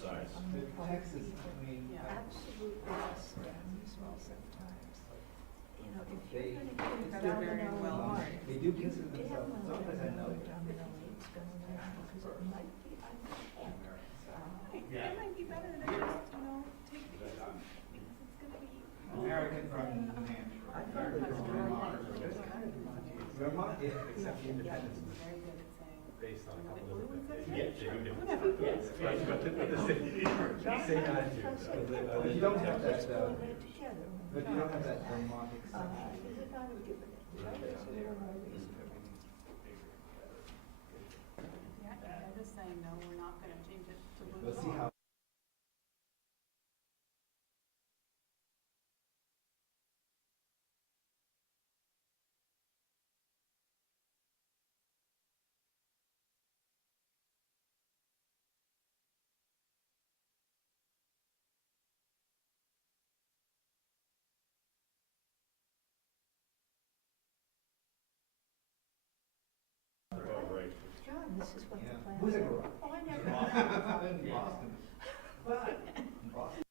size. Texas, I mean, absolutely astounding as well sometimes. You know, if they, you're gonna get it's a different. domino well line, They do consider damn themselves, as well long as I better know. what domino lane's gonna land, because it might be unfair. It might be better to just, take the easy, because it's gonna be. American from New Hampshire. I thought it was Vermont. Vermont, yeah, except the independence. Very good at saying. Based on a couple What of was that? Yes, they do. Yes. Same attitude. But you don't have that, Together. but you don't have that Vermont Is exception. it not a given? Right, it's a little more reasonable. Yeah, they're just saying, no, we're not gonna change it to blue. We'll see how. Oh, right. John, this is what the Yeah. plan. Who's it go? Oh, I never. In Boston. But, Boston.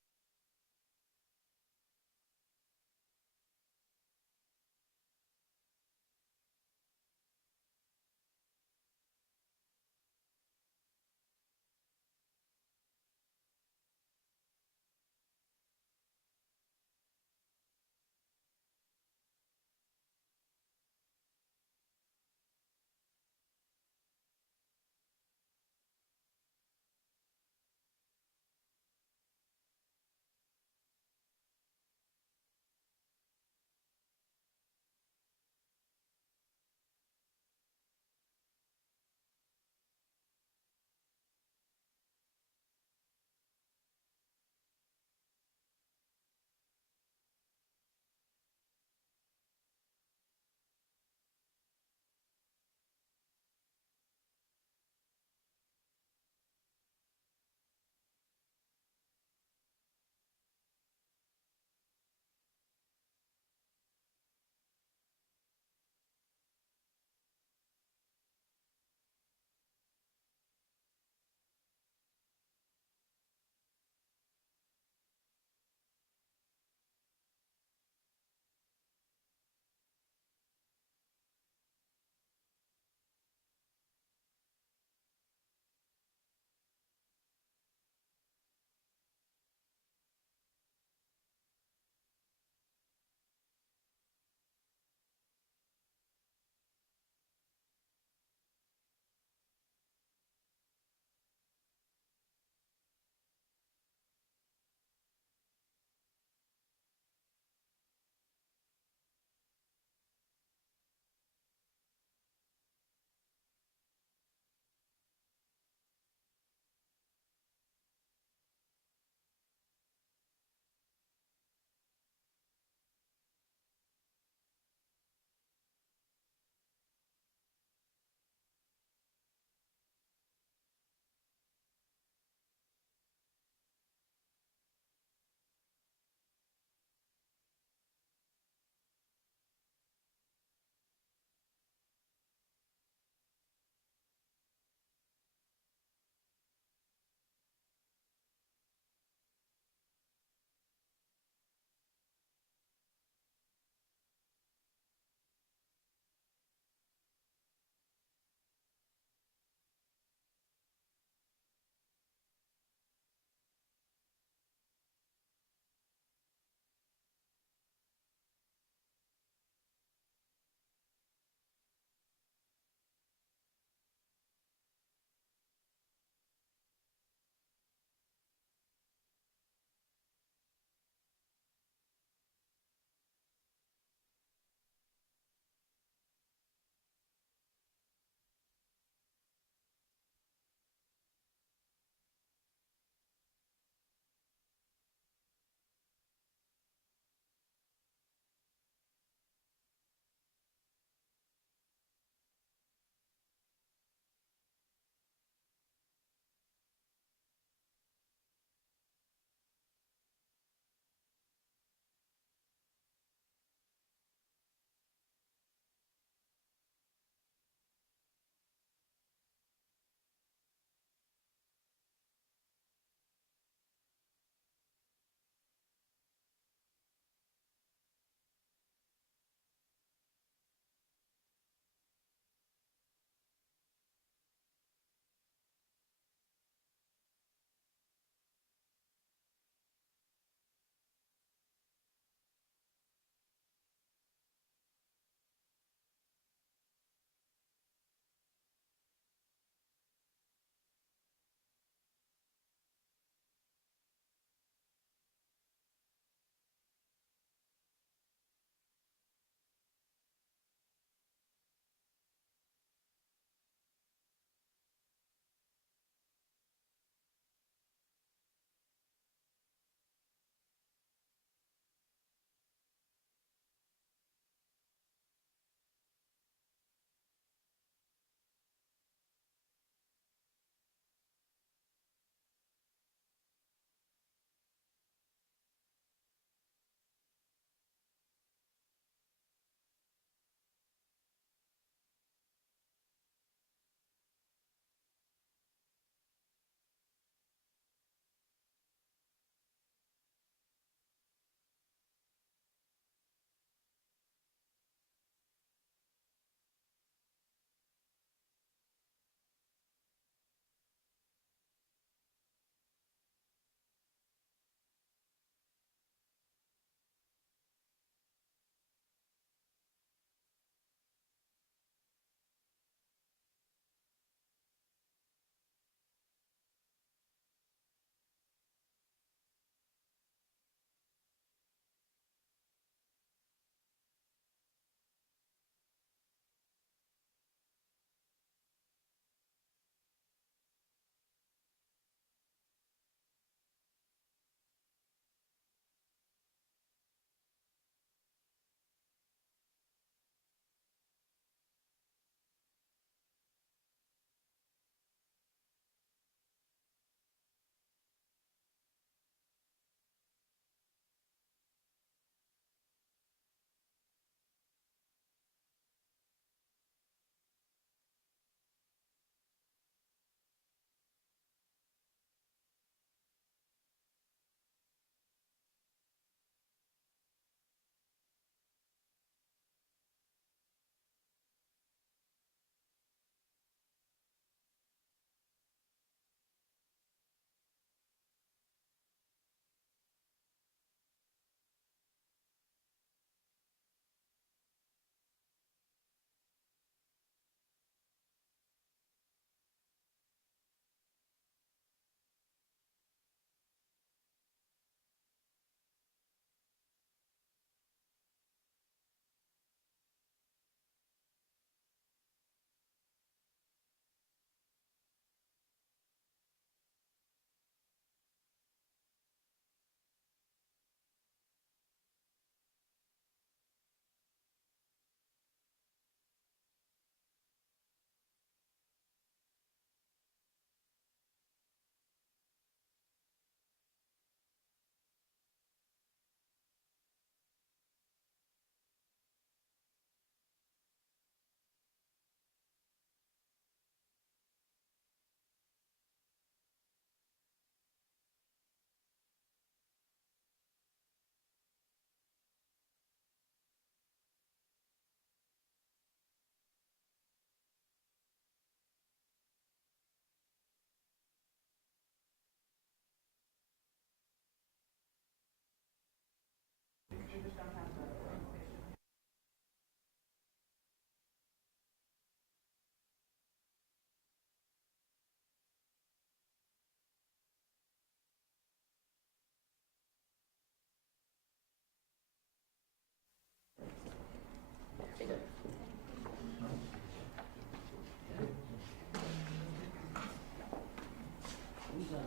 You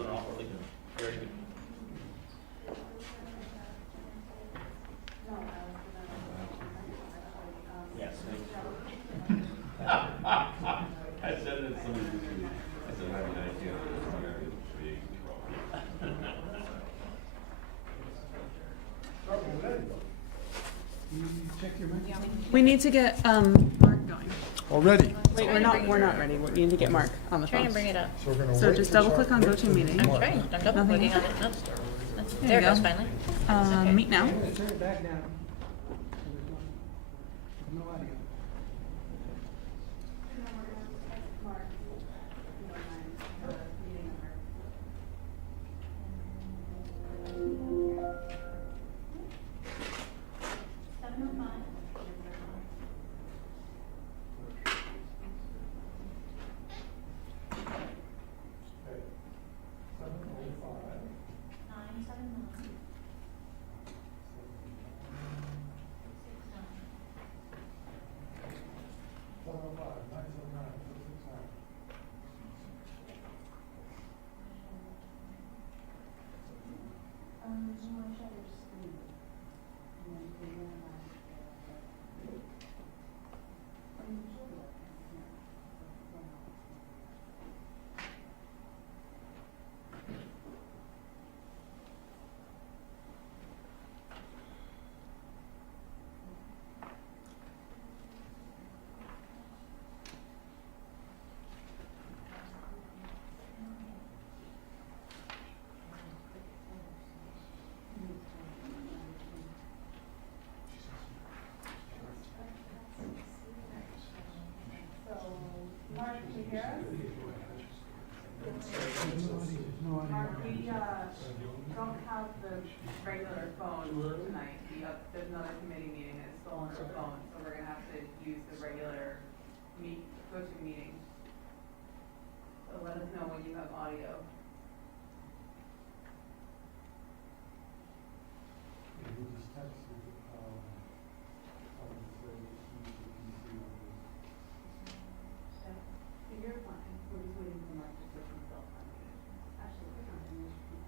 want to offer, like, very good. Yes. I said it so many times. I said, I mean, I can't, it's very big We need to get, Mark going. Already. Wait, we're not ready. We need to get Mark on the Trying to phone. bring it up. So we're gonna So wait just for double click on Mark go to to meeting. I'm Mark. trying. I'm double Nothing clicking on yet? it. Nope. There There you it goes go. finally. Okay. Meet now. Turn it back down. No audio. Mark, we, don't have the regular phone tonight. There's another committee meeting and it's still on our phone, so we're gonna have to use the regular go-to meeting. So let us know when you have audio. You're fine. We're just waiting for Mark to switch himself on. Actually, we're not gonna use him.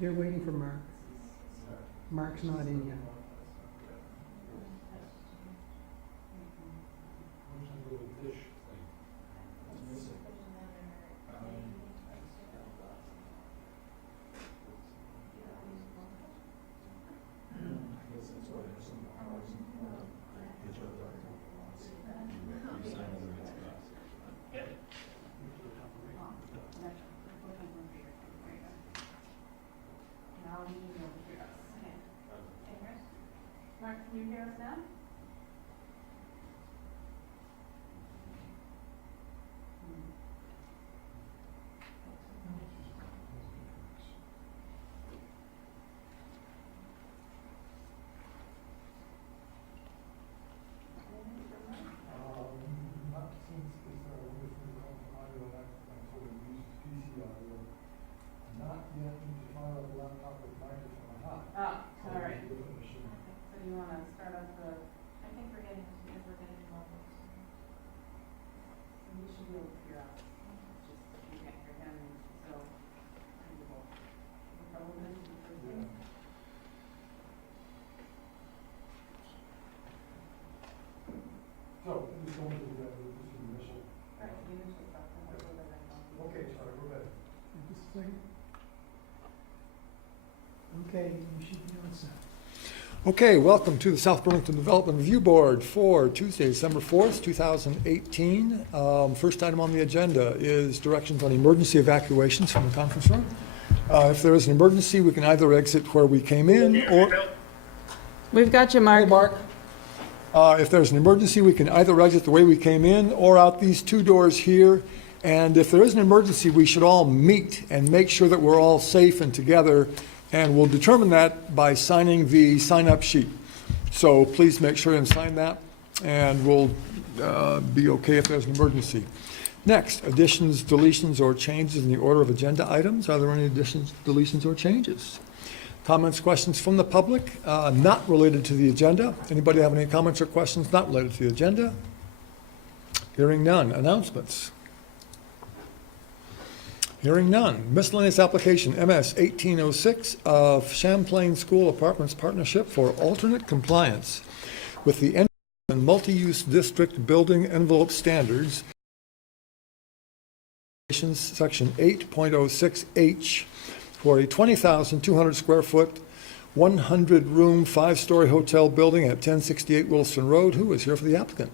They're waiting for Mark. Mark's not in yet. Now you can hear us. Okay. Mark, can you hear us now? Oh, all right. So you wanna start up the, I think we're getting levels. you should be able to hear us. Just, you can't hear him, so. We'll probably miss the first thing. So, who's going to do that, this is the initial. Right, the initial stuff, and we'll go back on. Okay, sorry, we're ready. Just a second. Okay, we should be on set. Okay, welcome to the South Burlington Development Review Board for Tuesday, December 4th, 2018. First item on the agenda is directions on emergency evacuations from the conference room. If there is an emergency, we can either exit where we came in or... We've got you, Hey, Mark. Mark. If there's an emergency, we can either exit the way we came in or out these two doors here. And if there is an emergency, we should all meet and make sure that we're all safe and together, and we'll determine that by signing the sign-up sheet. So please make sure and sign that, and we'll be okay if there's an emergency. Next, additions, deletions, or changes in the order of agenda items. Are there any additions, deletions, or changes? Comments, questions from the public, not related to the agenda? Anybody have any comments or questions not related to the agenda? Hearing none. Announcements. Hearing none. Miscellaneous application, MS 1806 of Champlain School Apartments Partnership for alternate compliance with the multi-use district building envelope standards, section 8.06H, for a 20,200 square foot, 100-room, 5-story hotel building at 1068 Williston Road. Who is here for the applicant?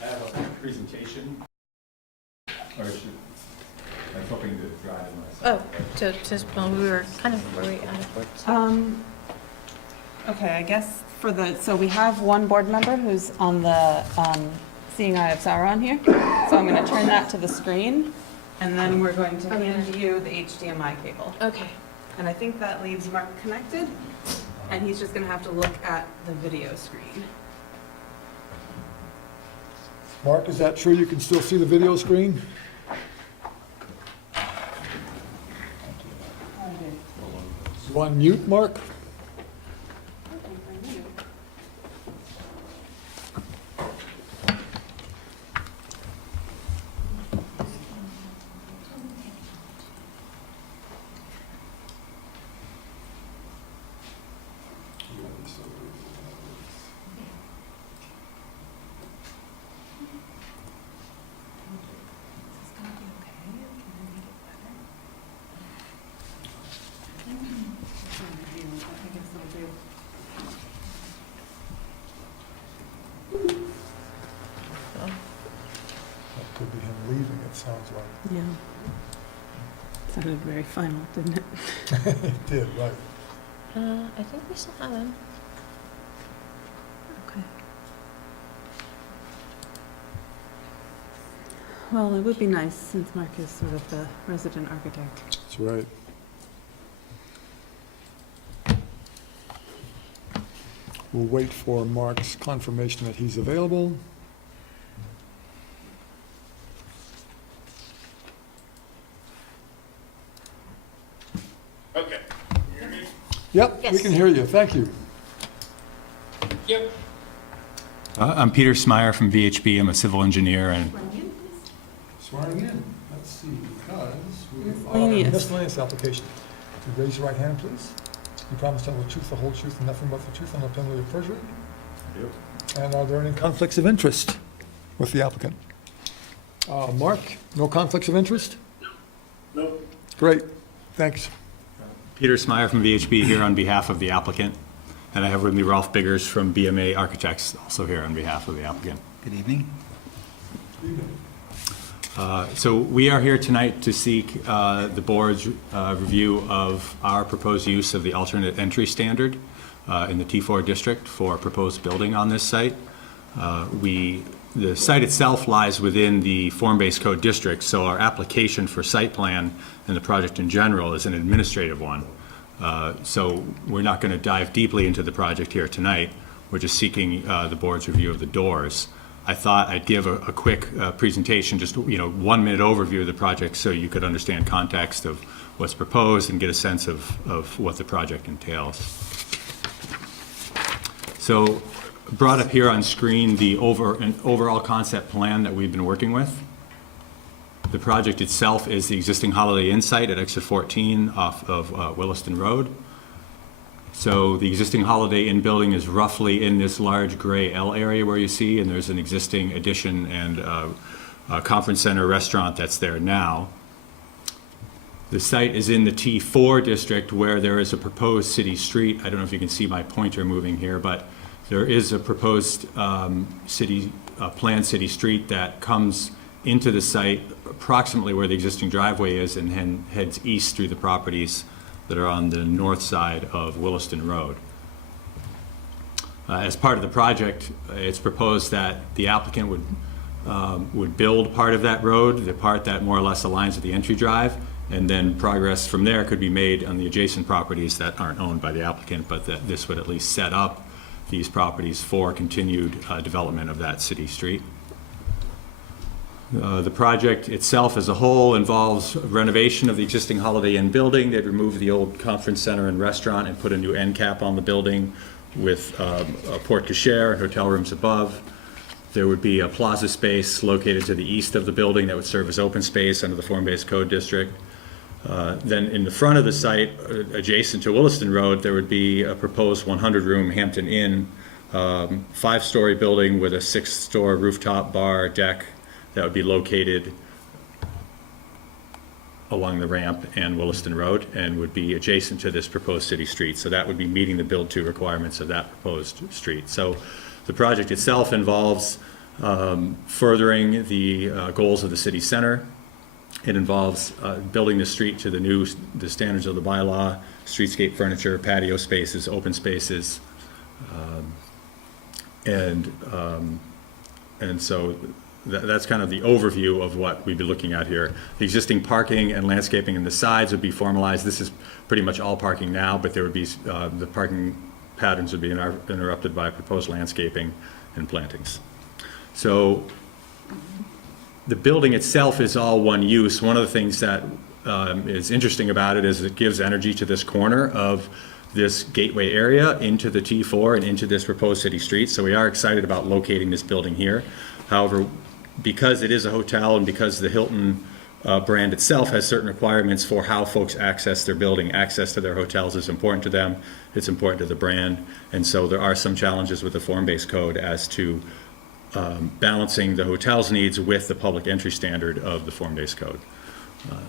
I have a presentation. Or should, I was hoping to drive myself. Well, we were kind of, were we out of words? Okay, I guess so we have one board member who's on the, seeing eye of Sauron here. So I'm gonna turn that to the screen, and then we're going to hand you the HDMI cable. Okay. And I think that leaves Mark connected, and he's just gonna have to look at the video screen. Mark, is that true? You can still see the video screen? You on mute, Mark? That could be him leaving, it sounds like. Yeah. Sounded very final, didn't it? It did, right. I think we still have him. Okay. Well, it would be nice since Mark is sort of the resident architect. That's right. We'll wait for Mark's confirmation that he's available. Okay. Yep, we Yes. can hear you. Thank you. Yep. I'm Peter Smyer from VHB. I'm a civil engineer, and Swearing in. Let's see, because we are Miscellaneous. miscellaneous application. Would you raise your right hand, please? You promise to tell the truth, the whole truth, and nothing but the truth on the penalty of perjury? I do. And are there any conflicts of interest with the applicant? Mark, no conflicts of interest? Nope. Great, thanks. Peter Smyer from VHB here on behalf of the applicant, and I have with me Ralph Biggers from BMA Architects, also here on behalf of the applicant. Good evening. So we are here tonight to seek the board's review of our proposed use of the alternate entry standard in the T4 district for a proposed building on this site. The site itself lies within the form-based code district, so our application for site plan and the project in general is an administrative one. So we're not going to dive deeply into the project here tonight. We're just seeking the board's review of the doors. I thought I'd give a quick presentation, just 1 minute overview of the project so you could understand context of what's proposed and get a sense of what the project entails. So brought up here on screen the overall concept plan that we've been working with. The project itself is the existing Holiday Inn site at exit 14 off of Williston Road. So the existing Holiday Inn building is roughly in this large gray L area where you see, and there's an existing addition and a conference center restaurant that's there now. The site is in the T4 district where there is a proposed city street. I don't know if you can see my pointer moving here, but there is a proposed planned city street that comes into the site approximately where the existing driveway is and heads east through the properties that are on the north side of Williston Road. As part of the project, it's proposed that the applicant would would build part of that road, the part that more or less aligns with the entry drive, and then progress from there could be made on the adjacent properties that aren't owned by the applicant, but that this would at least set up these properties for continued development of that city street. The project itself as a whole involves renovation of the existing Holiday Inn building. They'd remove the old conference center and restaurant and put a new end cap on the building with a porte cochere and hotel rooms above. There would be a plaza space located to the east of the building that would serve as open space under the form-based code district. Then in the front of the site, adjacent to Williston Road, there would be a proposed 100-room Hampton Inn, 5-story building with a 6-story rooftop bar deck that would be located along the ramp and Williston Road and would be adjacent to this proposed city street. So that would be meeting the build-to requirements of that proposed street. So the project itself involves furthering the goals of the city center. It involves building the street to the standards of the bylaw, streetscape furniture, patio spaces, open spaces, and so that's kind of the overview of what we'd be looking at here. The existing parking and landscaping in the sides would be formalized. This is pretty much all parking now, but there would be the parking patterns would be interrupted by proposed landscaping and plantings. So the building itself is all one use. One of the things that is interesting about it is it gives energy to this corner of this gateway area into the T4 and into this proposed city street. So we are excited about locating this building here. However, because it is a hotel and because the Hilton brand itself has certain requirements for how folks access their building, access to their hotels is important to them, it's important to the brand, and so there are some challenges with the form-based code as to balancing the hotel's needs with the public entry standard of the form-based code.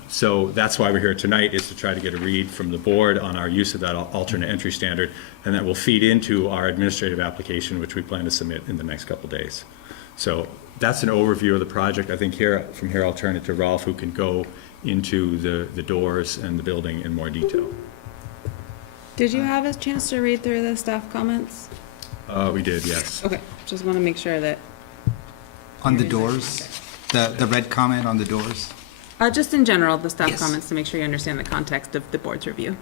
So that's why we're here tonight, is to try to get a read from the board on our use of that alternate entry standard, and that will feed into our administrative application, which we plan to submit in the next couple days. So that's an overview of the project. I think from here I'll turn it to Rolf, who can go into the doors and the building in more detail. Did you have a chance to read through the staff comments? We did, yes. Okay, just want to make sure that. On the doors, the red comment on the doors? Just in general, the staff Yes. comments, to make sure you understand the context of the board's review.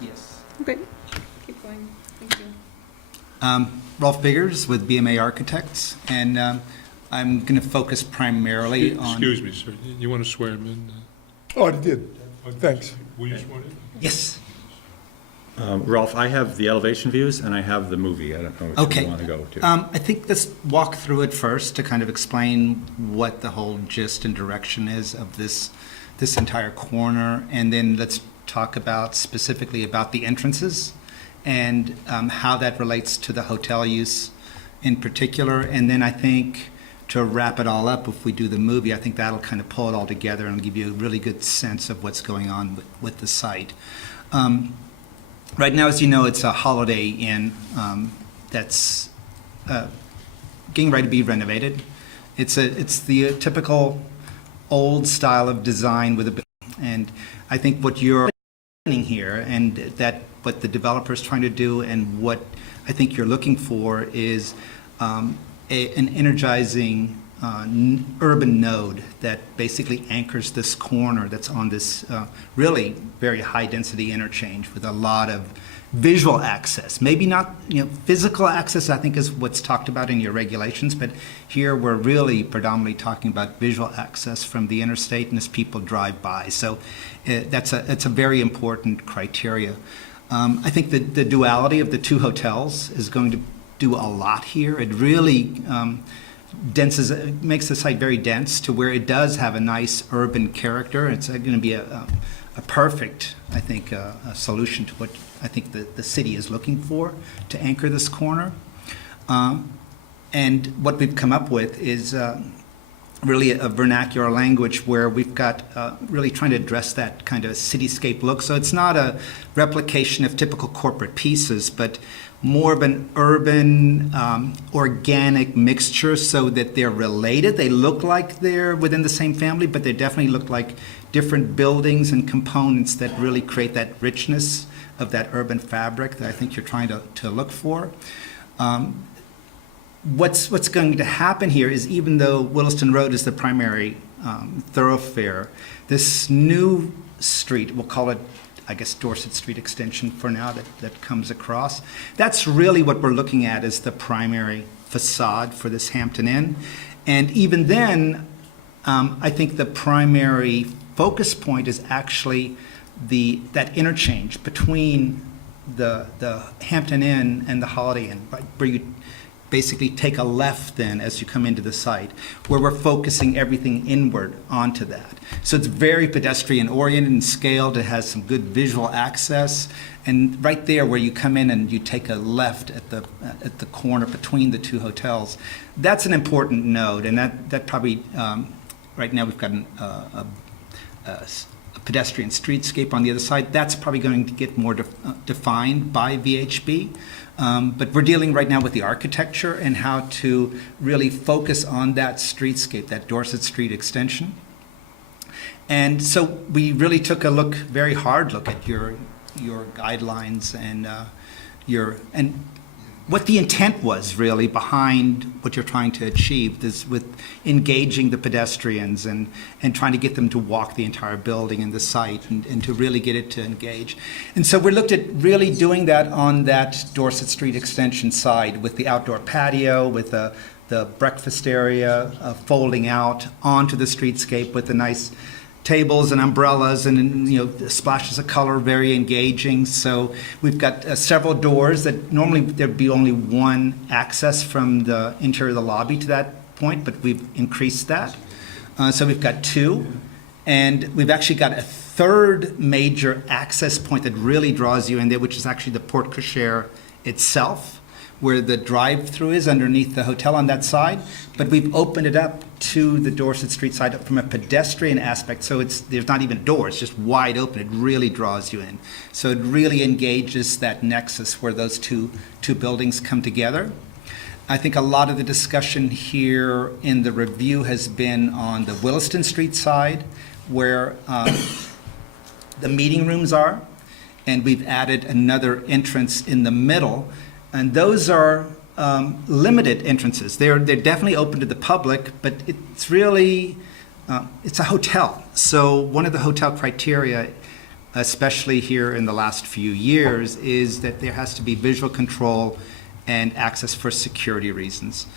Yes. Okay, keep going. Thank you. Rolf Biggers with BMA Architects, and I'm going to focus primarily on... Excuse me, sir. You want to swear him in? Oh, I did. Thanks. Will you swear in? Yes. Rolf, I have the elevation views and I have the movie. I don't know which Okay. you want to go to. I think let's walk through it first to kind of explain what the whole gist and direction is of this entire corner, and then let's talk about specifically about the entrances and how that relates to the hotel use in particular. And then I think to wrap it all up, if we do the movie, I think that'll kind of pull it all together and give you a really good sense of what's going on with the site. Right now, as you know, it's a Holiday Inn that's getting ready to be renovated. It's the typical old style of design with a, and I think what you're doing here, and that what the developer's trying to do, and what I think you're looking for is an energizing urban node that basically anchors this corner that's on this really very high density interchange with a lot of visual access. Maybe not, physical access, I think, is what's talked about in your regulations, but here we're really predominantly talking about visual access from the interstate and as people drive by. So that's a very important criteria. I think that the duality of the two hotels is going to do a lot here. It really makes the site very dense to where it does have a nice urban character. It's going to be a perfect, I think, a solution to what I think the city is looking for to anchor this corner. And what we've come up with is really a vernacular language where we've got really trying to address that kind of cityscape look. So it's not a replication of typical corporate pieces, but more of an urban, organic mixture so that they're related. They look like they're within the same family, but they definitely look like different buildings and components that really create that richness of that urban fabric that I think you're trying to look for. what's going to happen here is, even though Williston Road is the primary thoroughfare, this new street, we'll call it, I guess, Dorset Street Extension for now, that comes across, that's really what we're looking at as the primary facade for this Hampton Inn. And even then, I think the primary focus point is actually that interchange between the Hampton Inn and the Holiday Inn, right, where you basically take a left then as you come into the site, where we're focusing everything inward onto that. So it's very pedestrian oriented and scaled. It has some good visual access. And right there where you come in and you take a left at the corner between the two hotels, that's an important node. And that probably, right now we've got a pedestrian streetscape on the other side. That's probably going to get more defined by VHB. But we're dealing right now with the architecture and how to really focus on that streetscape, that Dorset Street extension. And so we really took a very hard look at your guidelines and what the intent was really behind what you're trying to achieve, this with engaging the pedestrians and trying to get them to walk the entire building and the site and to really get it to engage. And so we looked at really doing that on that Dorset Street extension side with the outdoor patio, with the breakfast area folding out onto the streetscape with the nice tables and umbrellas and splashes of color, very engaging. So we've got several doors that normally there'd be only one access from the interior of the lobby to that point, but we've increased that. So we've got two, and we've actually got a third major access point that really draws you in there, which is actually the porte cochere itself, where the drive-through is underneath the hotel on that side, but we've opened it up to the Dorset Street side from a pedestrian aspect, so there's not even a door, it's just wide open. It really draws you in. So it really engages that nexus where those two buildings come together. I think a lot of the discussion here in the review has been on the Williston Street side, where the meeting rooms are, and we've added another entrance in the middle. And those are limited entrances. They're definitely open to the public, but it's really, it's a hotel. So one of the hotel criteria, especially here in the last few years, is that there has to be visual control and access for security reasons.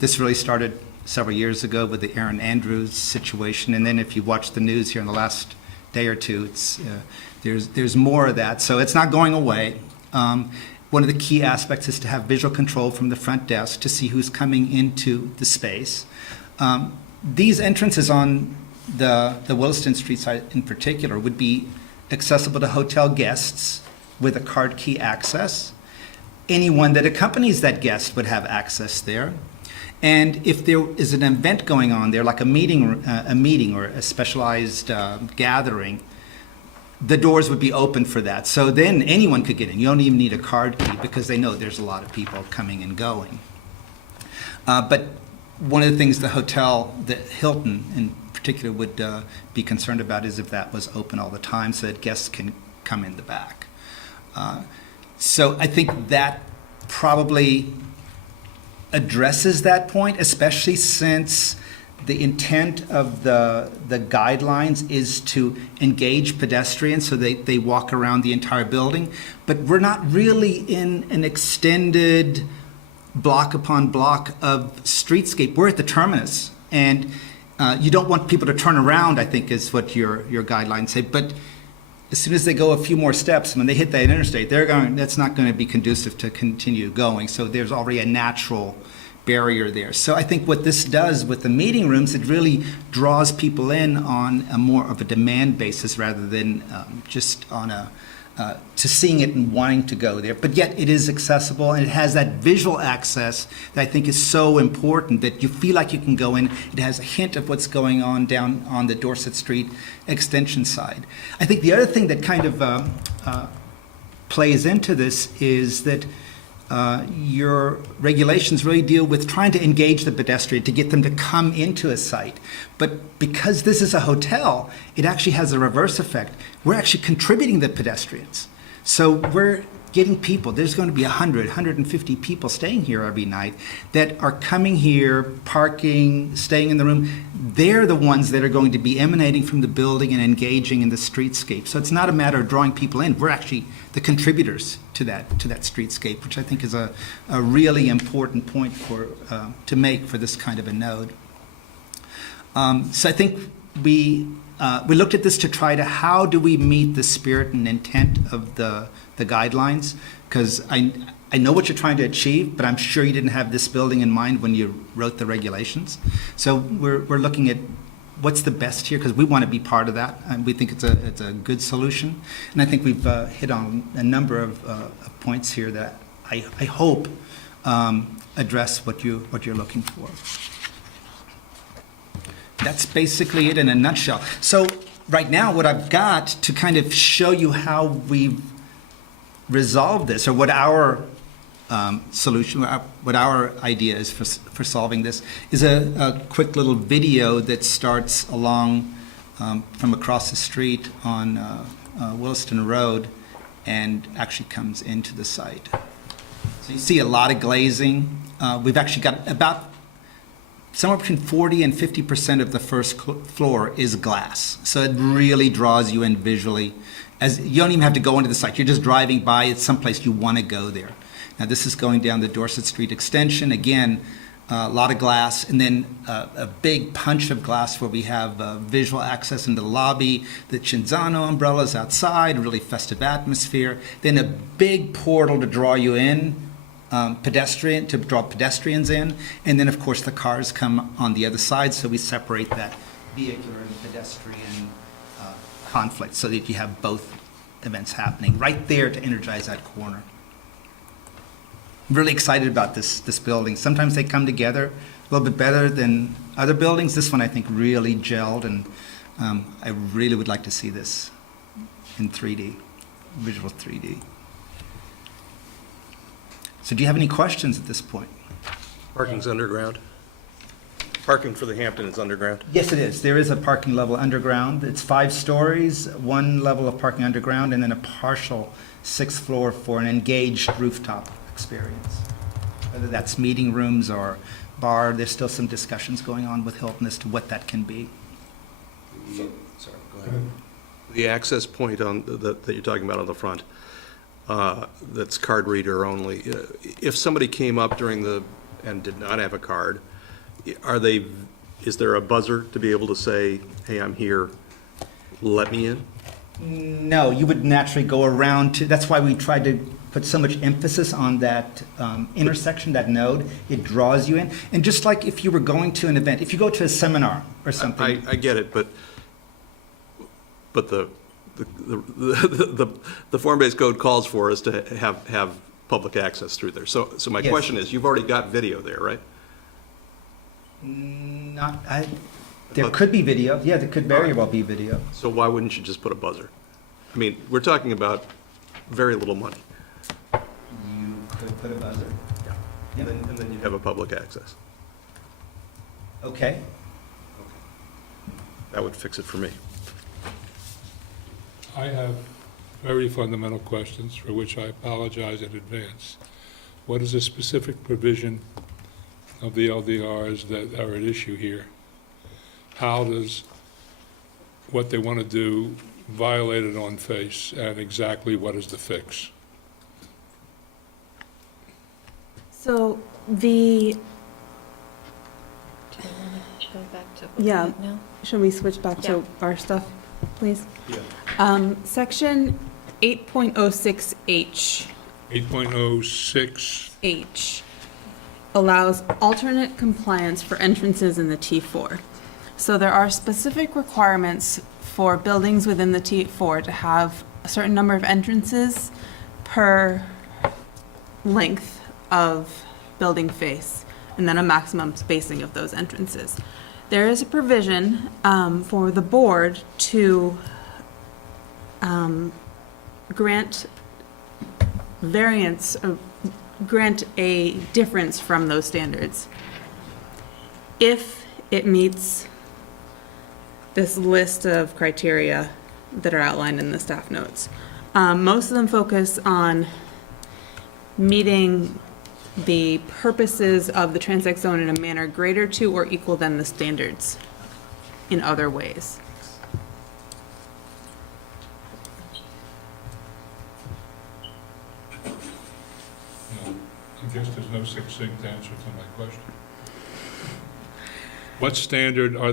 This really started several years ago with the Aaron Andrews situation, and then if you watch the news here in the last day or two, there's more of that. So it's not going away. One of the key aspects is to have visual control from the front desk to see who's coming into the space. These entrances on the Williston Street side in particular would be accessible to hotel guests with a card key access. Anyone that accompanies that guest would have access there. And if there is an event going on there, like a meeting or a specialized gathering, the doors would be open for that. So then anyone could get in. You don't even need a card key because they know there's a lot of people coming and going. But one of the things the Hilton in particular would be concerned about is if that was open all the time so that guests can come in the back. So I think that probably addresses that point, especially since the intent of the guidelines is to engage pedestrians so they walk around the entire building. But we're not really in an extended block upon block of streetscape. We're at the terminus. And you don't want people to turn around, I think, is what your guidelines say. But as soon as they go a few more steps, when they hit that interstate, that's not going to be conducive to continue going. So there's already a natural barrier there. So I think what this does with the meeting rooms, it really draws people in on a more of a demand basis rather than just on to seeing it and wanting to go there. But yet it is accessible and it has that visual access that I think is so important that you feel like you can go in. It has a hint of what's going on down on the Dorset Street extension side. I think the other thing that kind of plays into this is that your regulations really deal with trying to engage the pedestrian to get them to come into a site. But because this is a hotel, it actually has a reverse effect. We're actually contributing the pedestrians. So we're getting people, there's going to be 100, 150 people staying here every night that are coming here, parking, staying in the room. They're the ones that are going to be emanating from the building and engaging in the streetscape. So it's not a matter of drawing people in. We're actually the contributors to that streetscape, which I think is a really important point to make for this kind of a node. So I think we looked at this to try to, how do we meet the spirit and intent of the guidelines? Because I know what you're trying to achieve, but I'm sure you didn't have this building in mind when you wrote the regulations. So we're looking at what's the best here, because we want to be part of that, and we think it's a good solution. And I think we've hit on a number of points here that I hope address what you're looking for. That's basically it in a nutshell. So right now, what I've got to kind of show you how we've resolved this, or what our solution, what our idea is for solving this, is a quick little video that starts along from across the street on Williston Road and actually comes into the site. So you see a lot of glazing. We've actually got about somewhere between 40 and 50% of the first floor is glass. So it really draws you in visually. As you don't even have to go into the site. You're just driving by. It's someplace you want to go there. Now this is going down the Dorset Street extension. Again, a lot of glass, and then a big punch of glass where we have visual access into the lobby, the Cinzano umbrellas outside, a really festive atmosphere. Then a big portal to draw you in, to draw pedestrians in, and then of course the cars come on the other side, so we separate that vehicular and pedestrian conflict so that you have both events happening right there to energize that corner. I'm really excited about this building. Sometimes they come together a little bit better than other buildings. This one I think really gelled, and I really would like to see this in 3D, visual 3D. So do you have any questions at this point? Parking's underground? Parking for the Hampton is underground? Yes, it is. There is a parking level underground. It's 5 stories, 1 level of parking underground, and then a partial 6th floor for an engaged rooftop experience. Whether that's meeting rooms or bar, there's still some discussions going on with Hilton as to what that can be. Sorry, go ahead. The access point that you're talking about on the front, that's card reader only. If somebody came up and did not have a card, is there a buzzer to be able to say, hey, I'm here, let me in? No, you would naturally go around that's why we tried to put so much emphasis on that intersection, that node. It draws you in. And just like if you were going to an event, if you go to a seminar or something. I get it, but the form-based code calls for us to have public access through there. So my Yes. question is, you've already got video there, right? There could be video. Yeah, there could very well be video. So why wouldn't you just put a buzzer? I mean, we're talking about very little money. You could put a buzzer. Yeah. And then you'd have a public access. Okay. That would fix it for me. I have very fundamental questions for which I apologize in advance. What is the specific provision of the LDRs that are at issue here? How does what they want to do violate it on face, and exactly what is the fix? So the, Do you want to go back to Yeah. what now? should we switch back Yeah. to our stuff, please? Yeah. Section 8.06H. 8.06, Allows alternate compliance for entrances in the T4. So there are specific requirements for buildings within the T4 to have a certain number of entrances per length of building face, and then a maximum spacing of those entrances. There is a provision for the board to grant variance, grant a difference from those standards if it meets this list of criteria that are outlined in the staff notes. Most of them focus on meeting the purposes of the transect zone in a manner greater to or equal than the standards in other ways. No, I guess there's no succinct answer to my question. What standard are,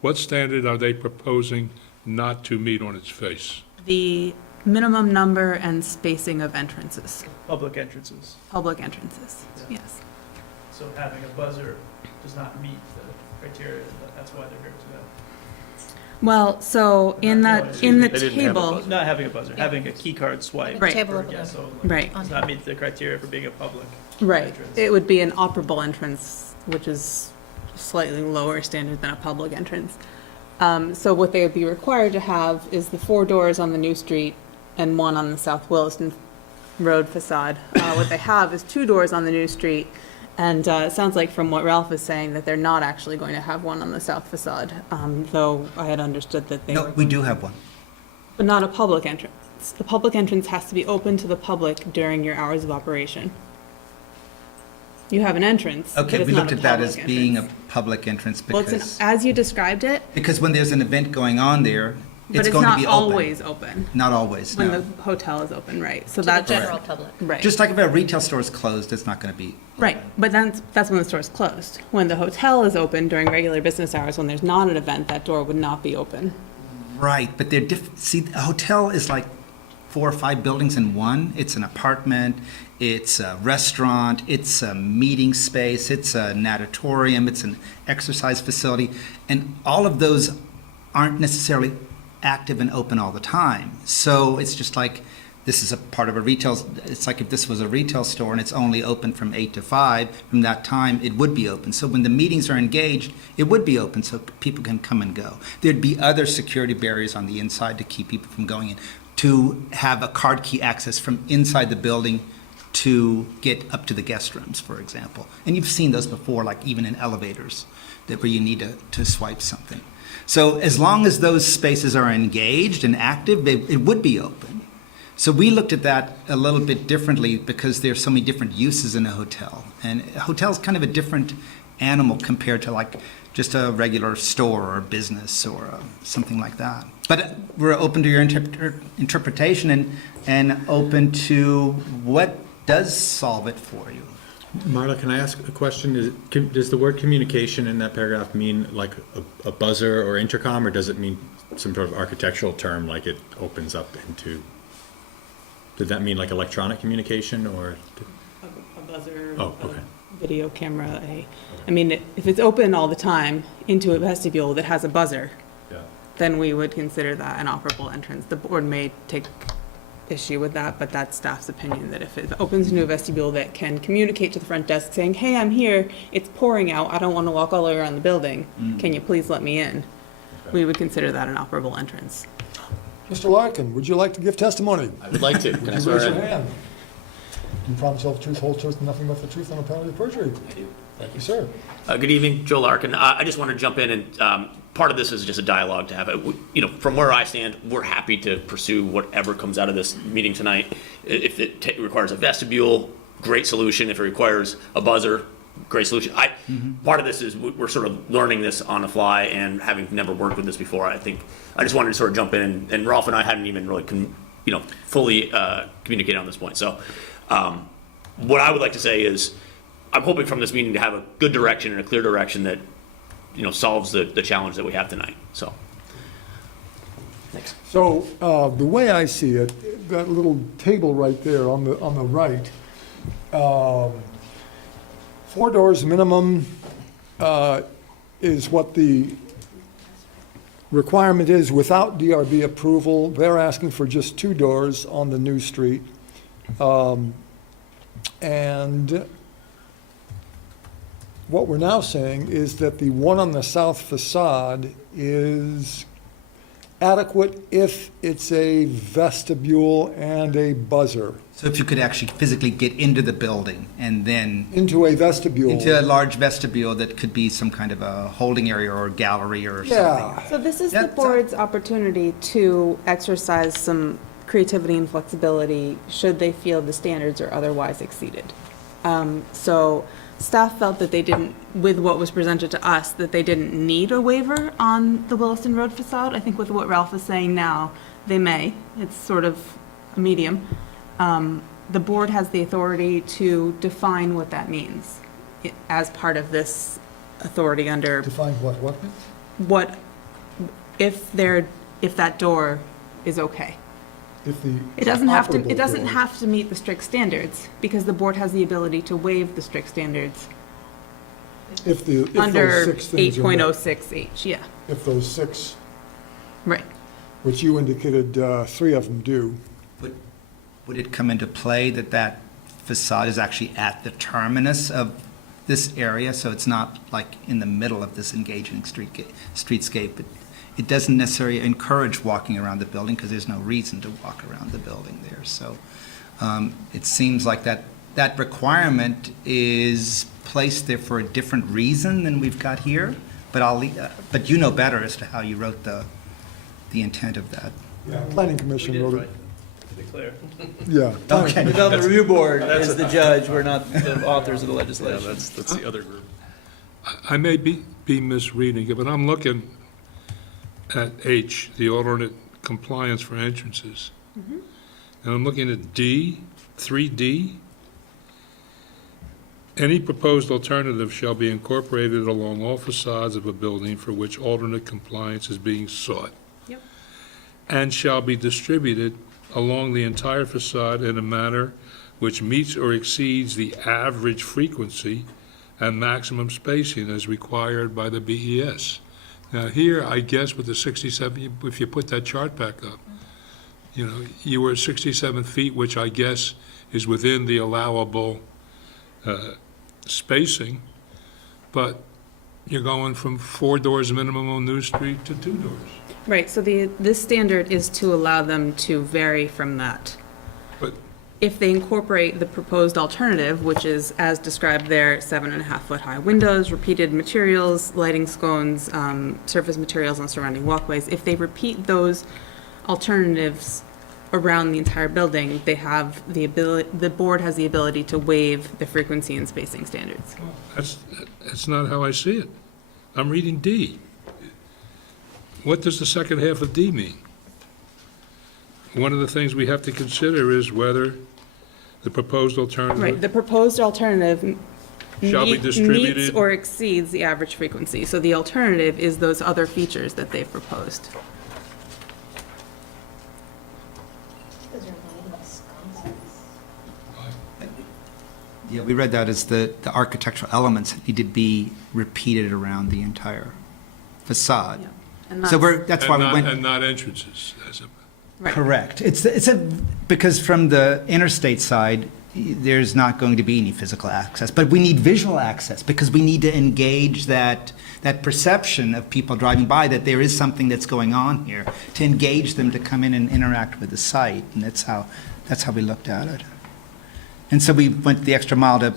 what standard are they proposing not to meet on its face? The minimum number and spacing of entrances, Public entrances. public entrances, yes. So having a buzzer does not meet the criteria, that's why they're here today. Well, so in that, in the They didn't have a table, buzzer. Not having a buzzer, having a key card swipe. Right. Table for over guests there. only. right, Does not meet the criteria for being a public right. entrance. It would be an operable entrance, which is slightly lower standard than a public entrance. So what they would be required to have is the 4 doors on the New Street and 1 on the South Williston Road facade. What they have is 2 doors on the New Street, and it sounds like from what Ralph is saying that they're not actually going to have one on the south facade, though I had understood that they No, were. we do have one. But not a public entrance. The public entrance has to be open to the public during your hours of operation. You have an entrance, but Okay, it's we not looked a at that as public being a entrance. public entrance Well, it's because, as you described it, because when there's an event going on there, but it's it's going to not be open. always open Not always, when the no. hotel is open, right? So To the that's, general public. right. Just like if a retail store is closed, it's not going to be. Right, but that's when the store's closed. When the hotel is open during regular business hours, when there's not an event, that door would not be open. Right, but they're different. See, a hotel is like 4 or 5 buildings in one. It's an apartment, it's a restaurant, it's a meeting space, it's an natatorium, it's an exercise facility, and all of those aren't necessarily active and open all the time. So it's just like this is a part of a retail. It's like if this was a retail store and it's only open from 8 to 5. From that time, it would be open. So when the meetings are engaged, it would be open so people can come and go. There'd be other security barriers on the inside to keep people from going in. To have a card key access from inside the building to get up to the guest rooms, for example. And you've seen those before, like even in elevators, that where you need to swipe something. So as long as those spaces are engaged and active, it would be open. So we looked at that a little bit differently because there's so many different uses in a hotel. And a hotel is kind of a different animal compared to like just a regular store or business or something like that. But we're open to your interpretation and open to what does solve it for you. Marla, can I ask a question? Does the word communication in that paragraph mean like a buzzer or intercom, or does it mean some sort of architectural term like it opens up into? Did that mean like electronic communication or? A buzzer, Oh, okay. a video camera, I mean, if it's open all the time into a vestibule that has a buzzer, Yeah. then we would consider that an operable entrance. The board may take issue with that, but that's staff's opinion, that if it opens into a vestibule that can communicate to the front desk saying, hey, I'm here, it's pouring out, I don't want to walk all the way around the building, can you please let me in? We would consider that an operable entrance. Mr. Larkin, would you like to give testimony? I would like to. Can I Would you swear raise your in? hand? You promise to tell the truth, whole truth, and nothing but the truth on a penalty of perjury? I do. Thank you. Yes, sir. Good evening, Joe Larkin. I just want to jump in and part of this is just a dialogue to have. You know, from where I stand, we're happy to pursue whatever comes out of this meeting tonight. If it requires a vestibule, great solution. If it requires a buzzer, great solution. Part of this is we're sort of learning this on the fly and having never worked with this before. I think I just wanted to sort of jump in, and Ralph and I hadn't even really fully communicated on this point. So what I would like to say is I'm hoping from this meeting to have a good direction and a clear direction that solves the challenge that we have tonight. So thanks. So the way I see it, that little table right there on the right, 4 doors minimum is what the requirement is without DRB approval. They're asking for just 2 doors on the new street. And what we're now saying is that the one on the south facade is adequate if it's a vestibule and a buzzer. So if you could actually physically get into the building and then Into a vestibule. into a large vestibule that could be some kind of a holding area or gallery or Yeah. something. So this is Yeah, the board's opportunity to exercise some creativity and flexibility should they feel the standards are otherwise exceeded. So staff felt that they didn't, with what was presented to us, that they didn't need a waiver on the Williston Road facade. I think with what Ralph is saying now, they may. It's sort of a medium. The board has the authority to define what that means as part of this authority under Define what means? what, if that door is okay. If the It doesn't have to, operable it doesn't door- have to meet the strict standards, because the board has the ability to waive the strict standards If under those 6 things are met. 8.06H, yeah, If those 6, right. which you indicated 3 of them do, Would it come into play that that facade is actually at the terminus of this area, so it's not like in the middle of this engaging streetscape? It doesn't necessarily encourage walking around the building because there's no reason to walk around the building there. So it seems like that requirement is placed there for a different reason than we've got here. But you know better as to how you wrote the intent of that. planning We commission did wrote right, it. to be clear. Yeah. planning Okay. The commission. development review board is the judge, we're not the authors of the Yeah, legislation. that's the other group. I may be misreading it, but I'm looking at H, the alternate compliance for entrances. And I'm looking at D, 3D. Any proposed alternative shall be incorporated along all facades of a building for which alternate compliance is being sought. Yep. And shall be distributed along the entire facade in a manner which meets or exceeds the average frequency and maximum spacing as required by the BES. Now here, I guess with the 67, if you put that chart back up, you were at 67 feet, which I guess is within the allowable spacing, but you're going from 4 doors minimum on New Street to 2 doors. Right, so this standard is to allow them to vary from that. But If they incorporate the proposed alternative, which is as described there, 7.5-foot high windows, repeated materials, lighting scones, surface materials on surrounding walkways, if they repeat those alternatives around the entire building, they have the ability, the board has the ability to waive the frequency and spacing standards. that's not how I see it. I'm reading D. What does the second half of D mean? One of the things we have to consider is whether the proposed Right, alternative the proposed alternative shall be meets distributed. or exceeds the average frequency. So the alternative is those other features that they've proposed. Those are lighting sconces. Yeah, we read that as the architectural elements that need to be repeated around the entire facade. Yeah. And So that's- that's why we went. And not entrances, as a, right. Correct. Because from the interstate side, there's not going to be any physical access, but we need visual access because we need to engage that perception of people driving by that there is something that's going on here, to engage them to come in and interact with the site, and that's how we looked at it. And so we went the extra mile to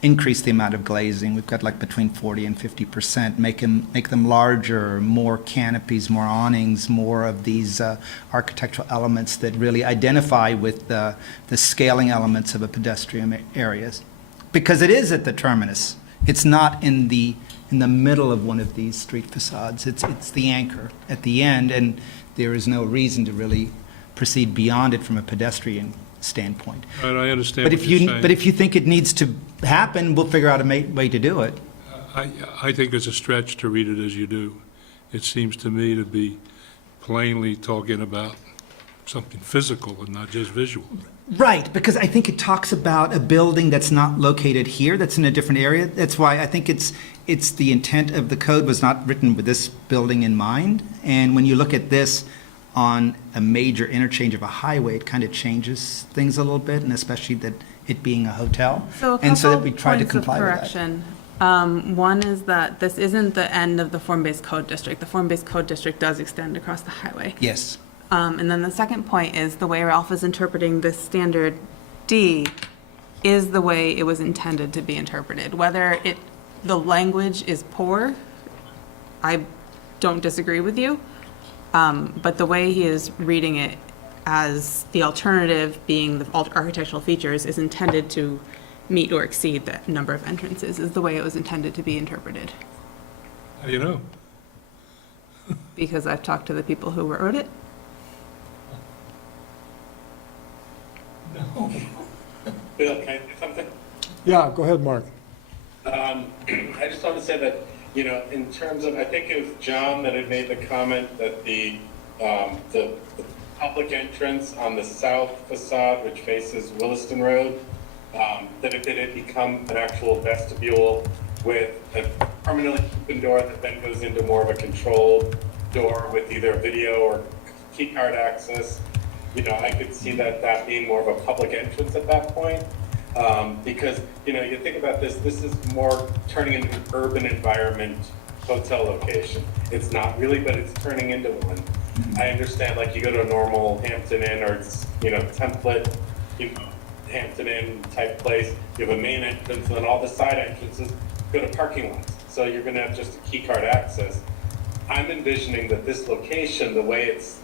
increase the amount of glazing. We've got like between 40 and 50%, make them larger, more canopies, more awnings, more of these architectural elements that really identify with the scaling elements of a pedestrian areas. Because it is at the terminus. It's not in the middle of one of these street facades. It's the anchor at the end, and there is no reason to really proceed beyond it from a pedestrian standpoint. and I understand But what if you're you, saying. but if you think it needs to happen, we'll figure out a way to do it. I think it's a stretch to read it as you do. It seems to me to be plainly talking about something physical and not just visual. Right, because I think it talks about a building that's not located here, that's in a different area. That's why I think it's the intent of the code was not written with this building in mind. And when you look at this on a major interchange of a highway, it kind of changes things a little bit, and especially that it being a hotel. So a And so that couple we tried to points of comply with that. correction. One is that this isn't the end of the form-based code district. The form-based code district does extend across the highway. Yes. And then the second point is the way Ralph is interpreting this standard D is the way it was intended to be interpreted. Whether the language is poor, I don't disagree with you. But the way he is reading it, as the alternative being the architectural features is intended to meet or exceed the number of entrances, is the way it was intended to be interpreted. How do you know? Because I've talked to the people who wrote it. No. Bill, can I say something? Yeah, go ahead, Mark. I just want to say that, you know, in terms of, I think it was John that had made the comment that the public entrance on the south facade, which faces Williston Road, that it had become an actual vestibule with a permanently open door that then goes into more of a controlled door with either video or key card access. You know, I could see that being more of a public entrance at that point. Because, you know, you think about this is more turning into an urban environment hotel location. It's not really, but it's turning into one. I understand, like, you go to a normal Hampton Inn or, you know, template, you know, Hampton Inn type place, you have a main entrance, and then all the side entrances go to parking lots. So you're gonna have just a key card access. I'm envisioning that this location, the way it's,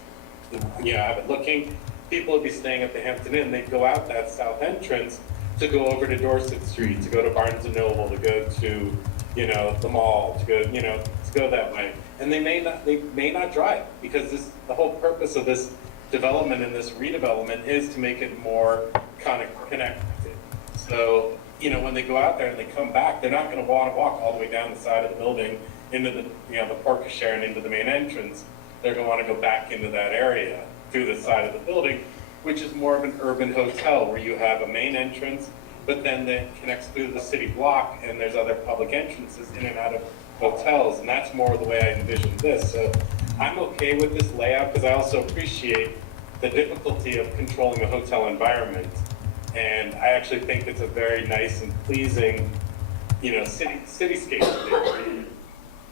you know, I have it looking, people would be staying at the Hampton Inn, they'd go out that south entrance to go over to Dorset Street, to go to Barnes and Noble, to go to, you know, the mall, to go, you know, to go that way. And they may not drive, because the whole purpose of this development and this redevelopment is to make it more kind of connected. So, you know, when they go out there and they come back, they're not going to want to walk all the way down the side of the building into the, you know, the porte cochere and into the main entrance. They're going to want to go back into that area through the side of the building, which is more of an urban hotel where you have a main entrance, but then that connects through the city block, and there's other public entrances in and out of hotels, and that's more the way I envision this. So I'm okay with this layout, because I also appreciate the difficulty of controlling a hotel environment. And I actually think it's a very nice and pleasing, you know, cityscape.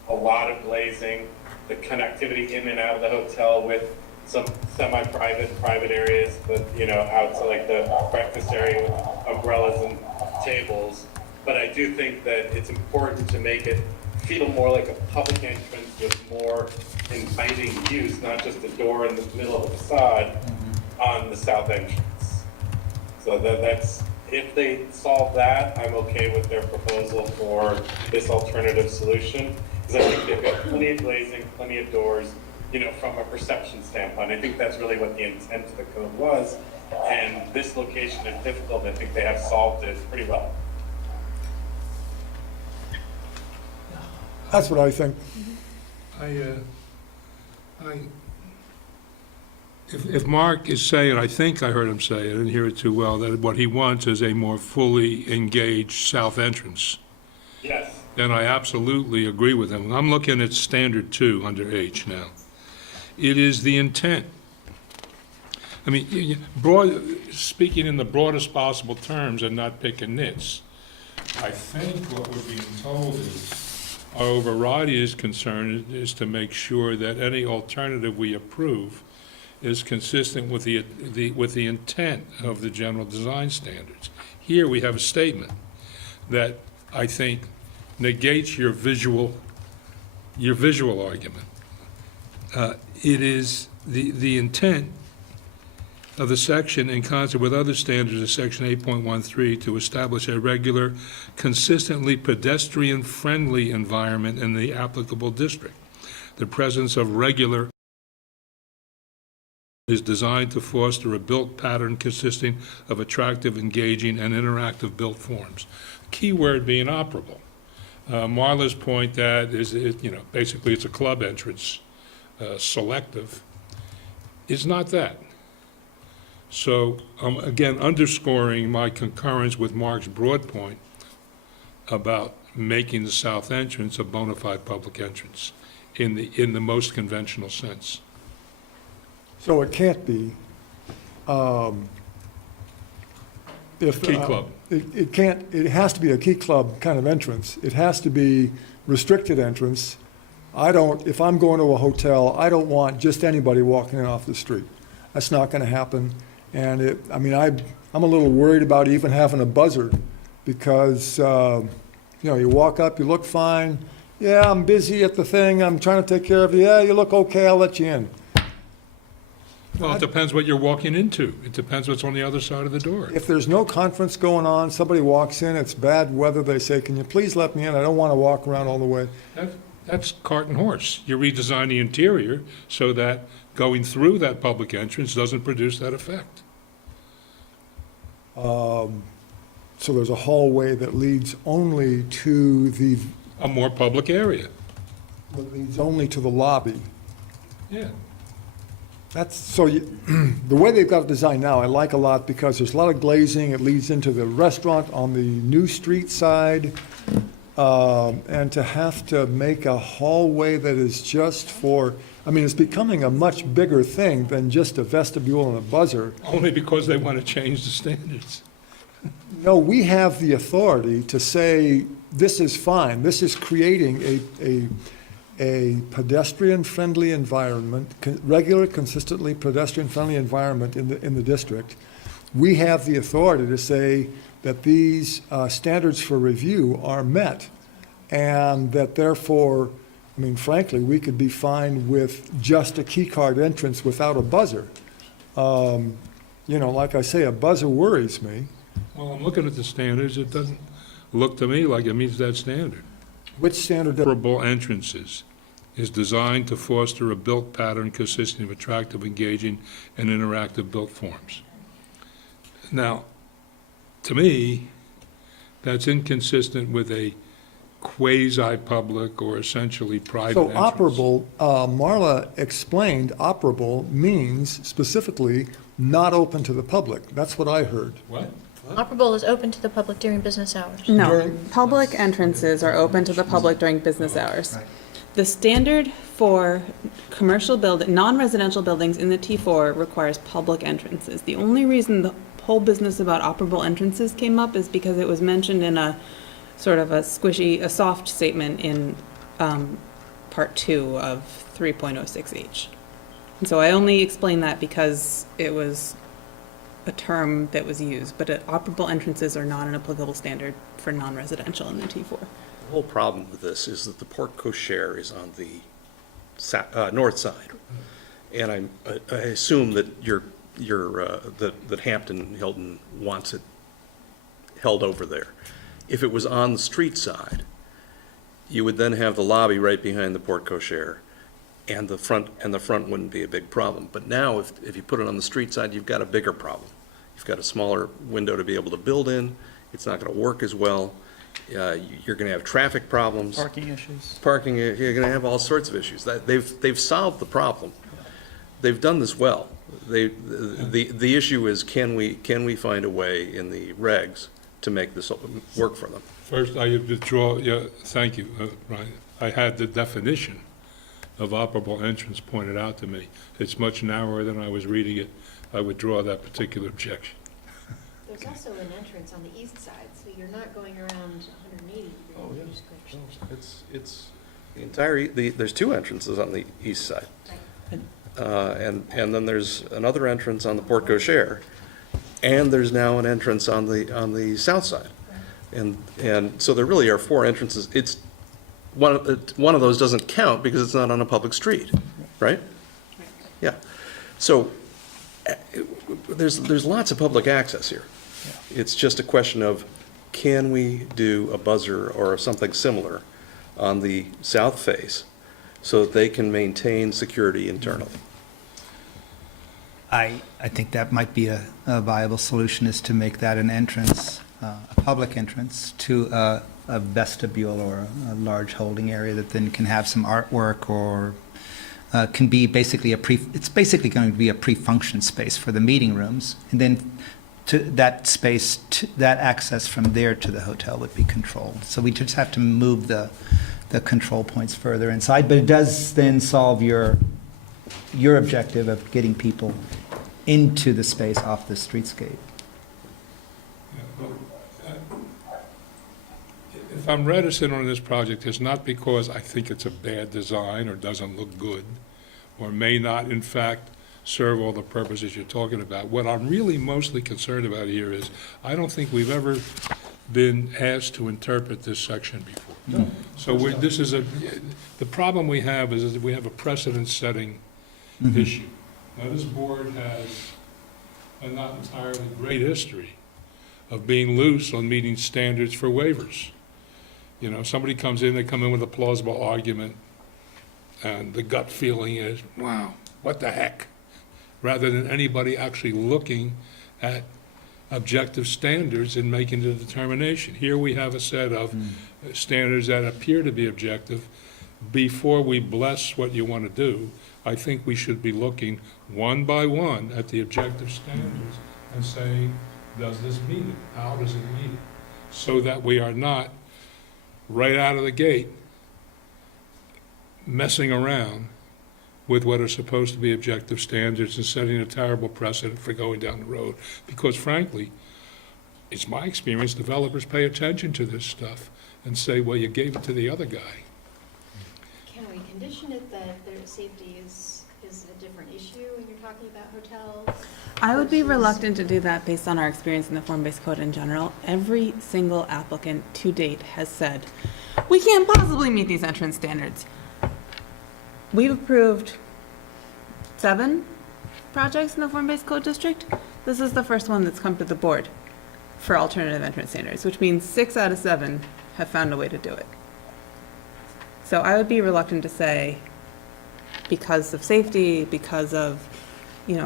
A lot of glazing, the connectivity in and out of the hotel with some semi-private and private areas, but, you know, out to like the breakfast area with umbrellas and tables. But I do think that it's important to make it feel more like a public entrance with more inviting views, not just a door in the middle of the facade on the south entrance. So that's, if they solve that, I'm okay with their proposal for this alternative solution. Because I think they've got plenty of glazing, plenty of doors, you know, from a perception standpoint. I think that's really what the intent of the code was. And this location is difficult. I think they have solved it pretty well. That's what I think. If Mark is saying, I think I heard him say, I didn't hear it too well, that what he wants is a more fully engaged south entrance, Yes. then I absolutely agree with him. I'm looking at standard 2 under H now. It is the intent. I mean, speaking in the broadest possible terms and not picking nits, I think what we're being told is, our overriding concern is to make sure that any alternative we approve is consistent with the intent of the general design standards. Here we have a statement that I think negates your visual argument. It is the intent of the section in concert with other standards of section 8.13 to establish a regular, consistently pedestrian-friendly environment in the applicable district. The presence of regular is designed to foster a built pattern consisting of attractive, engaging, and interactive built forms. Key word being operable. Marla's point that is, you know, basically it's a club entrance, selective, is not that. So, again, underscoring my concurrence with Mark's broad point about making the south entrance a bona fide public entrance in the most conventional sense. So it can't be, Key club. It can't, it has to be a key club kind of entrance. It has to be restricted entrance. If I'm going to a hotel, I don't want just anybody walking in off the street. That's not gonna happen. And I'm a little worried about even having a buzzard because, you know, you walk up, you look fine. Yeah, I'm busy at the thing, I'm trying to take care of you. Yeah, you look okay, I'll let you in. Well, it depends what you're walking into. It depends what's on the other side of the door. If there's no conference going on, somebody walks in, it's bad weather, they say, can you please let me in? I don't want to walk around all the way. That's cart and horse. You redesign the interior so that going through that public entrance doesn't produce that effect. So there's a hallway that leads only to the, A more public area. that leads only to the lobby. Yeah. That's, so the way they've got it designed now, I like a lot because there's a lot of glazing. It leads into the restaurant on the New Street side. And to have to make a hallway that is just for, I mean, it's becoming a much bigger thing than just a vestibule and a buzzer. Only because they want to change the standards. No, we have the authority to say, this is fine. This is creating a pedestrian-friendly environment, regular, consistently pedestrian-friendly environment in the district. We have the authority to say that these standards for review are met, and that therefore, I mean, frankly, we could be fine with just a key card entrance without a buzzer. You know, like I say, a buzzer worries me. Well, I'm looking at the standards. It doesn't look to me like it meets that standard. Which standard? Operable entrances is designed to foster a built pattern consisting of attractive, engaging, and interactive built forms. Now, to me, that's inconsistent with a quasi-public or essentially private So entrance. operable, Marla explained operable means specifically not open to the public. That's what I heard. What? Operable is open to the public during business hours. No, During- public entrances are open to the public during business hours. The standard for commercial non-residential buildings in the T4 requires public entrances. The only reason the whole business about operable entrances came up is because it was mentioned in a sort of a soft statement in Part 2 of 3.06H. And so I only explained that because it was a term that was used, but operable entrances are not an applicable standard for non-residential in the T4. The whole problem with this is that the porte cochere is on the north side. And I assume that that Hampton Hilton wants it held over there. If it was on the street side, you would then have the lobby right behind the porte cochere, and the front wouldn't be a big problem. But now, if you put it on the street side, you've got a bigger problem. You've got a smaller window to be able to build in. It's not going to work as well. You're going to have traffic problems. Parking issues. Parking, you're going to have all sorts of issues. They've solved the problem. They've done this well. The issue is, can we find a way in the regs to make this work for them? First, I withdraw, yeah, thank you, Ryan. I had the definition of operable entrance pointed out to me. It's much narrower than I was reading it. I withdraw that particular objection. There's also an entrance on the east side, so you're not going around 180 degrees. Oh, yeah. You're just going It's the entire, there's two entrances on the east side. And then there's another entrance on the porte cochere, and there's now an entrance on the south side. And so there really are four entrances. It's one of those doesn't count because it's not on a public street, right? Yeah. So there's lots of public access here. It's just a question of, can we do a buzzer or something similar on the south face so that they can maintain security internally? I think that might be a viable solution, is to make that an entrance, a public entrance to a vestibule or a large holding area that then can have some artwork, or can be basically it's basically going to be a pre-function space for the meeting rooms. And then to that space, that access from there to the hotel would be controlled. So we just have to move the control points further inside, but it does then solve your objective of getting people into the space off the streetscape. If I'm reticent on this project, it's not because I think it's a bad design or doesn't look good, or may not, in fact, serve all the purposes you're talking about. What I'm really mostly concerned about here is, I don't think we've ever been asked to interpret this section before. No. So the problem we have is that we have a precedent-setting issue. Now, this board has a not entirely great history of being loose on meeting standards for waivers. You know, somebody comes in, they come in with a plausible argument, and the gut feeling is, wow, what the heck? Rather than anybody actually looking at objective standards and making the determination. Here we have a set of standards that appear to be objective. Before we bless what you want to do, I think we should be looking one by one at the objective standards and saying, does this meet it? How does it meet it? So that we are not, right out of the gate, messing around with what are supposed to be objective standards and setting a terrible precedent for going down the road. Because frankly, it's my experience, developers pay attention to this stuff and say, well, you gave it to the other guy. Can we condition it that their safety is a different issue when you're talking about hotels? I would be versus- reluctant to do that based on our experience in the form-based code in general. Every single applicant to date has said, we can't possibly meet these entrance standards. We've approved 7 projects in the form-based code district. This is the first one that's come to the board for alternative entrance standards, which means 6 out of 7 have found a way to do it. So I would be reluctant to say, because of safety, because of,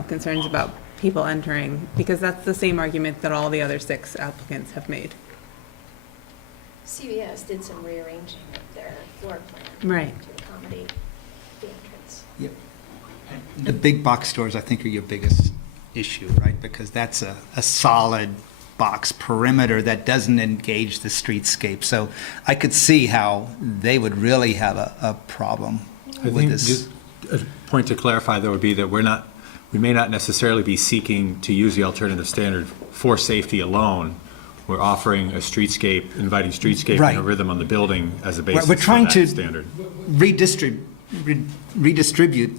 concerns about people entering, because that's the same argument that all the other 6 applicants have made. CVS did some rearranging of their floor plan. Right. To accommodate the entrance. Yep. The big box stores, I think, are your biggest issue, right? Because that's a solid box perimeter that doesn't engage the streetscape. So I could see how they would really have a problem I with think this. just a point to clarify, though, would be that we may not necessarily be seeking to use the alternative standard for safety alone. We're offering a streetscape, inviting streetscape Right. and a rhythm on the building as a basis We're for trying that to standard. redistribute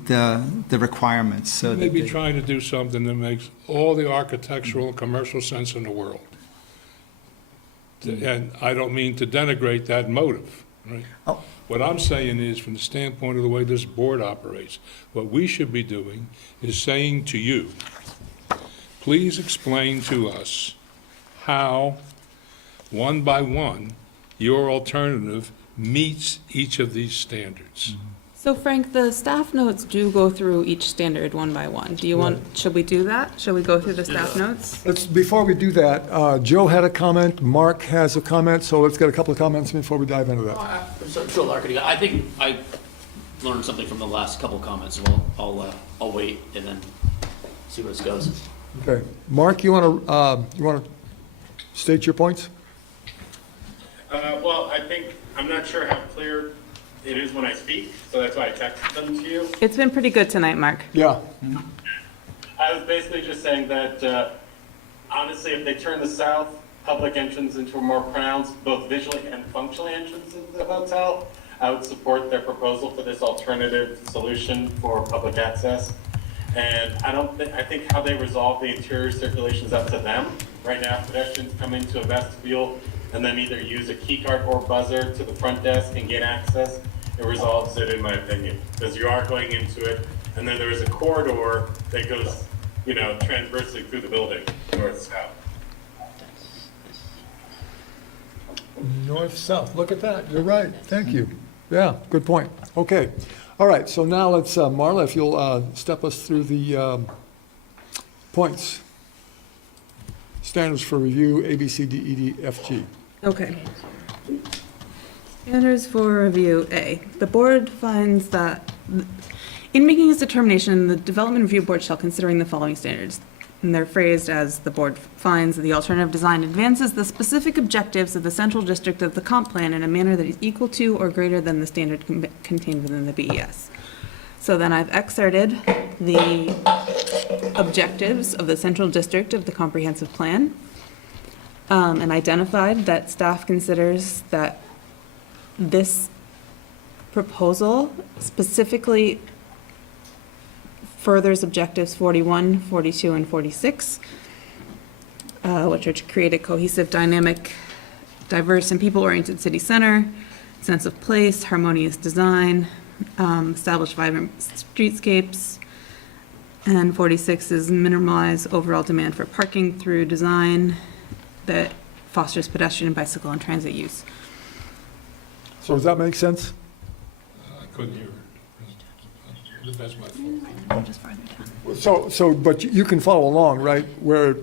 the requirements so You that may be they- trying to do something that makes all the architectural and commercial sense in the world. And I don't mean to denigrate that motive, right? Oh. What I'm saying is, from the standpoint of the way this board operates, what we should be doing is saying to you, please explain to us how, one by one, your alternative meets each of these standards. So Frank, the staff notes do go through each standard one by one. Do you want, should we do that? Should we go through the staff notes? Before we do that, Joe had a comment, Mark has a comment, so let's get a couple of comments before we dive into that. Sure, Larkin, I think I learned something from the last couple comments, so I'll wait and then see where this goes. Okay, Mark, you want to state your points? Well, I think, I'm not sure how clear it is when I speak, so that's why I texted them to you. It's been pretty good tonight, Mark. Yeah. I was basically just saying that, honestly, if they turn the south public entrance into a more pronounced, both visually and functionally entrance into the hotel, I would support their proposal for this alternative solution for public access. And I think how they resolve the interior circulation is up to them. Right now, pedestrians come into a vestibule and then either use a key card or buzzer to the front desk and get access. It resolves it, in my opinion, because you are going into it, and then there is a corridor that goes, transversely through the building, north-south. North-south, look at that, you're right, thank you. Yeah, good point. Okay, all right, so now let's, Marla, if you'll step us through the points. Standards for review, A, B, C, D, E, D, F, G. Okay. Standards for review A. The board finds that in making its determination, the Development Review Board shall consider the following standards. And they're phrased as the board finds that the alternative design advances the specific objectives of the central district of the comp plan in a manner that is equal to or greater than the standard contained within the BES. So then I've excerpted the objectives of the central district of the comprehensive plan and identified that staff considers that this proposal specifically furthers objectives 41, 42, and 46, which are to create a cohesive, dynamic, diverse, and people-oriented city center, sense of place, harmonious design, establish vibrant streetscapes, And 46 is minimize overall demand for parking through design that fosters pedestrian, bicycle, and transit use. So does that make sense? I couldn't hear her. That's my fault. Just farther down. So, but you can follow along, right, where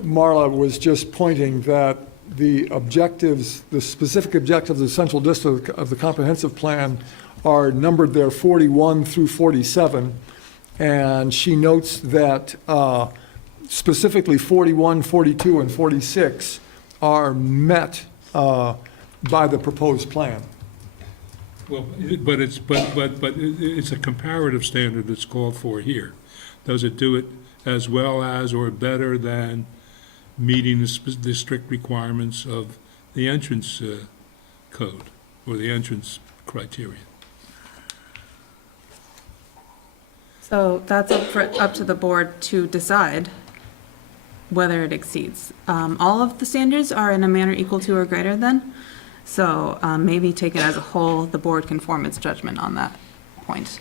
Marla was just pointing that the objectives, the specific objectives of the central district of the comprehensive plan are numbered there 41 through 47, and she notes that specifically 41, 42, and 46 are met by the proposed plan. Well, but it's a comparative standard that's called for here. Does it do it as well as or better than meeting the strict requirements of the entrance code or the entrance criteria? So that's up to the board to decide whether it exceeds. All of the standards are in a manner equal to or greater than, so maybe taken as a whole, the board can form its judgment on that point.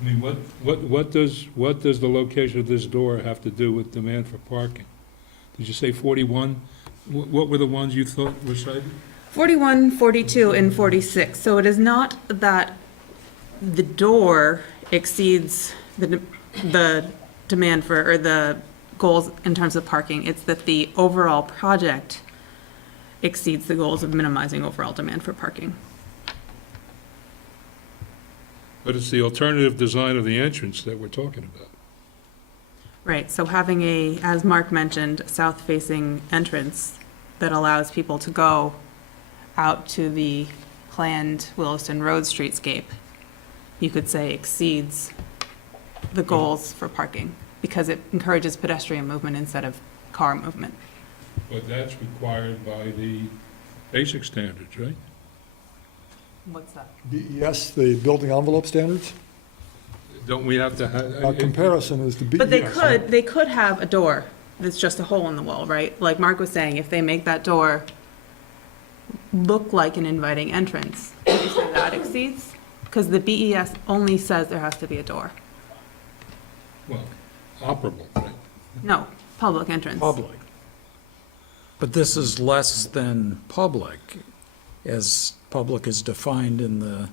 I mean, what does the location of this door have to do with demand for parking? Did you say 41? What were the ones you thought were cited? 41, 42, and 46. So it is not that the door exceeds the demand for, or the goals in terms of parking. It's that the overall project exceeds the goals of minimizing overall demand for parking. But it's the alternative design of the entrance that we're talking about. Right, so having a, as Mark mentioned, south-facing entrance that allows people to go out to the planned Williston Road streetscape, you could say exceeds the goals for parking, because it encourages pedestrian movement instead of car movement. But that's required by the basic standards, right? What's that? BES, the building envelope standards? Don't we have to have? Comparison is the BES. But they could have a door that's just a hole in the wall, right? Like Mark was saying, if they make that door look like an inviting entrance, would you say that exceeds? Because the BES only says there has to be a door. Well, operable, right? No, public entrance. Public. But this is less than public, as public is defined in the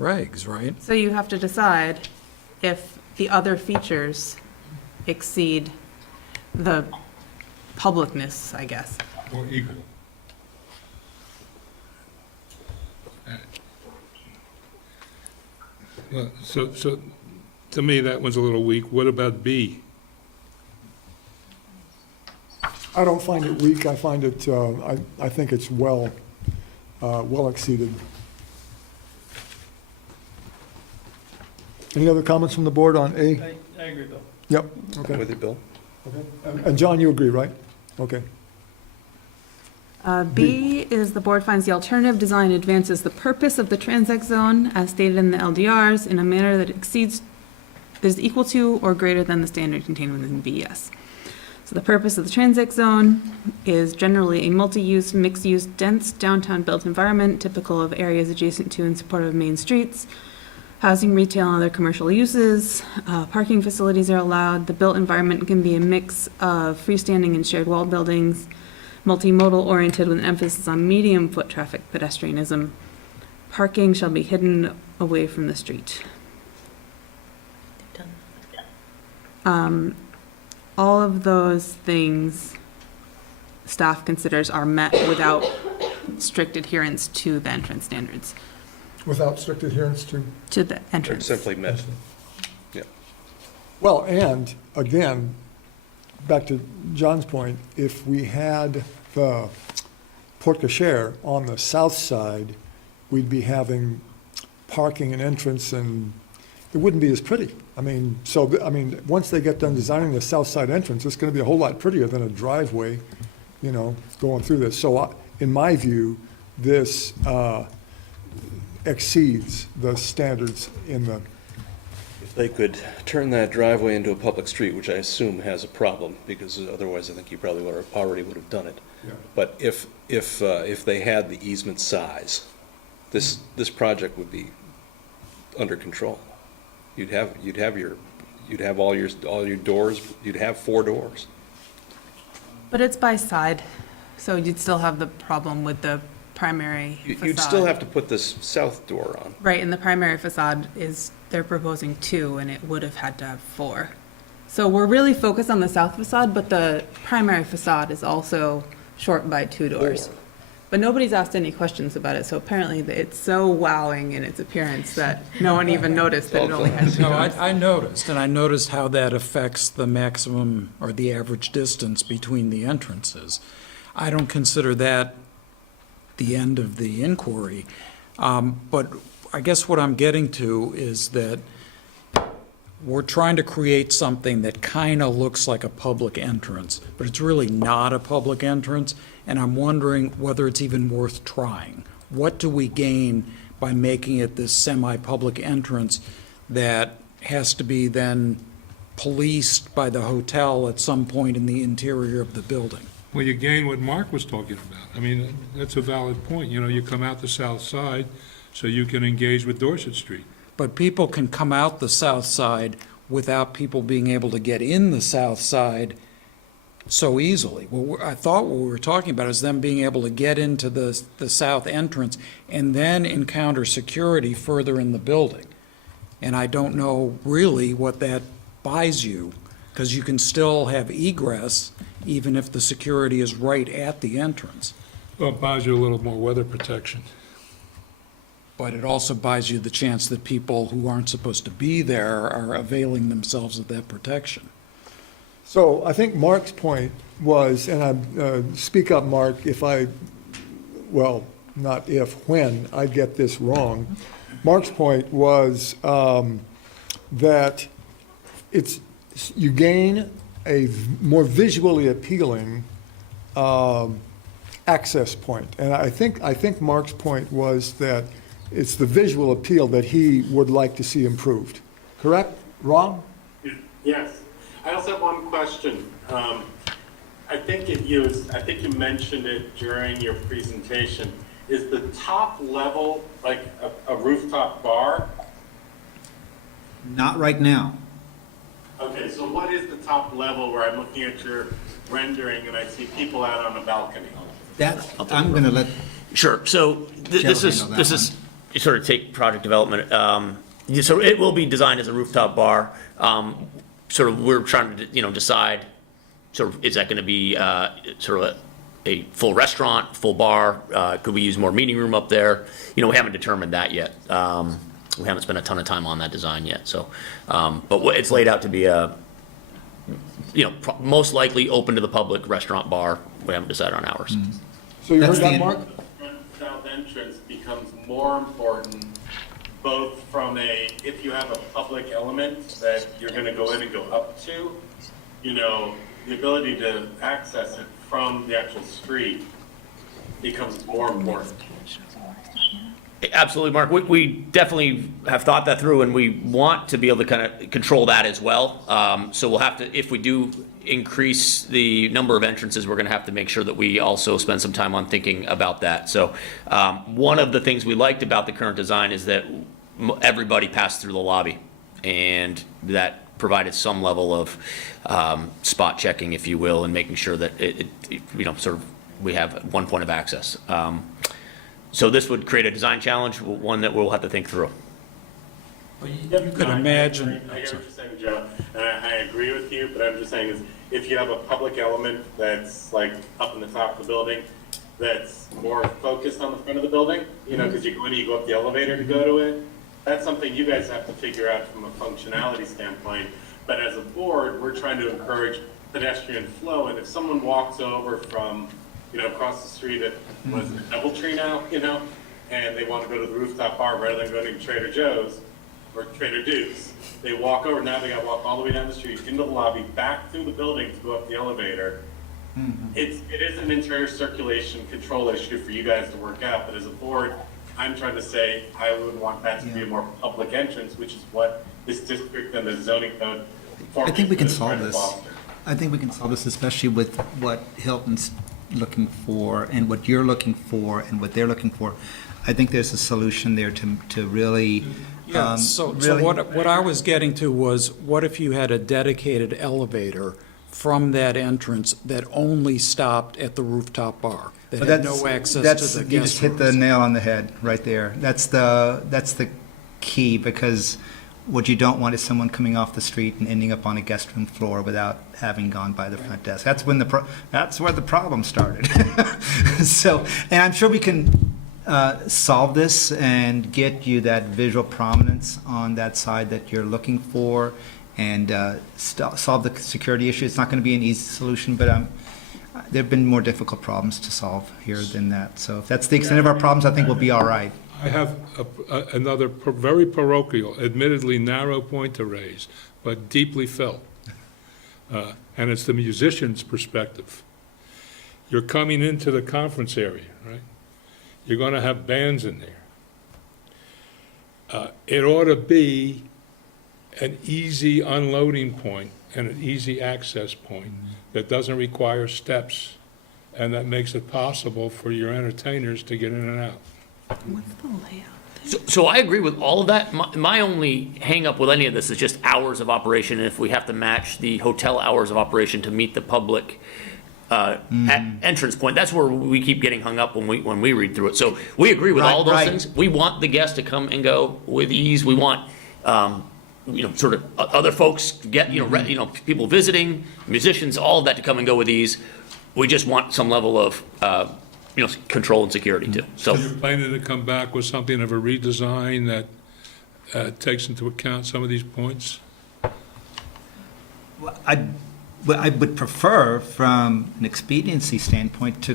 regs, right? So you have to decide if the other features exceed the publicness, I guess. Or equal. Well, so to me, that one's a little weak. What about B? I don't find it weak, I find it, I think it's well exceeded. Any other comments from the board on A? I agree, Bill. Yep, I'm okay. with you, Bill. And John, you agree, right? Okay. B is the board finds the alternative design advances the purpose of the transect zone as stated in the LDRs in a manner that exceeds, that is equal to or greater than the standard contained within BES. So the purpose of the transect zone is generally a multi-use, mixed-use, dense downtown built environment typical of areas adjacent to and supportive of main streets. Housing, retail, and other commercial uses. Parking facilities are allowed. The built environment can be a mix of freestanding and shared wall buildings, multimodal oriented with an emphasis on medium foot traffic pedestrianism. Parking shall be hidden away from the street. All of those things staff considers are met without strict adherence to the entrance standards. Without strict adherence to? To the entrance. Simply met. Yeah. Well, and again, back to John's point, if we had the porte cochere on the south side, we'd be having parking and entrance, and it wouldn't be as pretty. I mean, once they get done designing the south side entrance, it's going to be a whole lot prettier than a driveway, going through this. So in my view, this exceeds the standards in the. If they could turn that driveway into a public street, which I assume has a problem, because otherwise I think you probably already would have done it. Yeah. But if they had the easement size, this project would be under control. You'd have your You'd have all your doors, you'd have 4 doors. But it's by side, so you'd still have the problem with the primary facade. You'd still have to put this south door on. Right, and the primary facade is, they're proposing 2, and it would have had to have 4. So we're really focused on the south facade, but the primary facade is also short by 2 doors. But nobody's asked any questions about it, so apparently it's so wowing in its appearance that no one even noticed that it only had 2 No, doors. I noticed, and I noticed how that affects the maximum or the average distance between the entrances. I don't consider that the end of the inquiry. But I guess what I'm getting to is that we're trying to create something that kind of looks like a public entrance, but it's really not a public entrance, and I'm wondering whether it's even worth trying. What do we gain by making it this semi-public entrance that has to be then policed by the hotel at some point in the interior of the building? Well, you gain what Mark was talking about. I mean, that's a valid point. You know, you come out the south side so you can engage with Dorset Street. But people can come out the south side without people being able to get in the south side so easily. Well, I thought what we were talking about is them being able to get into the south entrance and then encounter security further in the building. And I don't know really what that buys you, because you can still have egress even if the security is right at the entrance. Well, it buys you a little more weather protection. But it also buys you the chance that people who aren't supposed to be there are availing themselves of that protection. So I think Mark's point was, and I, speak up, Mark, if I, well, not if, when I get this wrong. Mark's point was that it's, you gain a more visually appealing access point. And I think Mark's point was that it's the visual appeal that he would like to see improved. Correct? Wrong? Yes. I also have one question. I think you mentioned it during your presentation. Is the top level like a rooftop bar? Not right now. Okay, so what is the top level where I'm looking at your rendering and I see people out on a balcony? That, I'm going to let, Sure, so this Joe is, handle that this is, you sort of take project development, so it will be designed as a rooftop bar. Sort of, we're trying to, decide, sort of, is that gonna be, sort of a full restaurant, full bar? Could we use more meeting room up there? We haven't determined that yet. We haven't spent a ton of time on that design yet, so, but it's laid out to be a, most likely open to the public restaurant bar. We haven't decided on hours. So you heard That's that, the- Mark? South entrance becomes more important, both from if you have a public element that you're gonna go in and go up to, the ability to access it from the actual street becomes more important. Absolutely, Mark. We definitely have thought that through, and we want to be able to kind of control that as well. So we'll have to, if we do increase the number of entrances, we're going to have to make sure that we also spend some time on thinking about that. So one of the things we liked about the current design is that everybody passed through the lobby, and that provided some level of spot checking, if you will, and making sure that sort of we have one point of access. So this would create a design challenge, one that we'll have to think through. You could imagine. I get what you're saying, Joe, and I agree with you, but I'm just saying is, if you have a public element that's like up in the top of the building, that's more focused on the front of the building, because you go in, you go up the elevator to go to it, that's something you guys have to figure out from a functionality standpoint. But as a board, we're trying to encourage pedestrian flow, and if someone walks over from across the street at, what is it, Doubletree now, and they want to go to the rooftop bar rather than going to Trader Joe's or Trader Duke's. They walk over, now they got to walk all the way down the street, into the lobby, back through the building to go up the elevator. It is an interior circulation control issue for you guys to work out, but as a board, I'm trying to say I would want that to be a more public entrance, which is what this district and the zoning code. I think we can solve trying to this. foster. I think we can solve this, especially with what Hilton's looking for and what you're looking for and what they're looking for. I think there's a solution there to really Yeah, so really- what I was getting to was, what if you had a dedicated elevator from that entrance that only stopped at the rooftop bar, that But had that's- no access that's- to the You guest just hit the rooms? nail on the head right there. That's the key, because what you don't want is someone coming off the street and ending up on a guest room floor without having gone by the front desk. That's when that's where the problem started. So, and I'm sure we can solve this and get you that visual prominence on that side that you're looking for, and solve the security issue. It's not going to be an easy solution, but there have been more difficult problems to solve here than that. So if that's the extent of our problems, I think we'll be all right. I have another very parochial, admittedly narrow point to raise, but deeply felt. And it's the musician's perspective. You're coming into the conference area, right? You're going to have bands in there. It ought to be an easy unloading point and an easy access point that doesn't require steps, and that makes it possible for your entertainers to get in and out. What's the layout? So I agree with all of that. My only hang-up with any of this is just hours of operation, and if we have to match the hotel hours of operation to meet the public entrance point, that's where we keep getting hung up when we read through it. So we agree with all those Right. things. We want the guests to come and go with ease. We want, sort of other folks get, people visiting, musicians, all of that to come and go with ease. We just want some level of, control and security too. So You're planning to come back with something of a redesign that takes into account some of these points? I would prefer, from an expediency standpoint,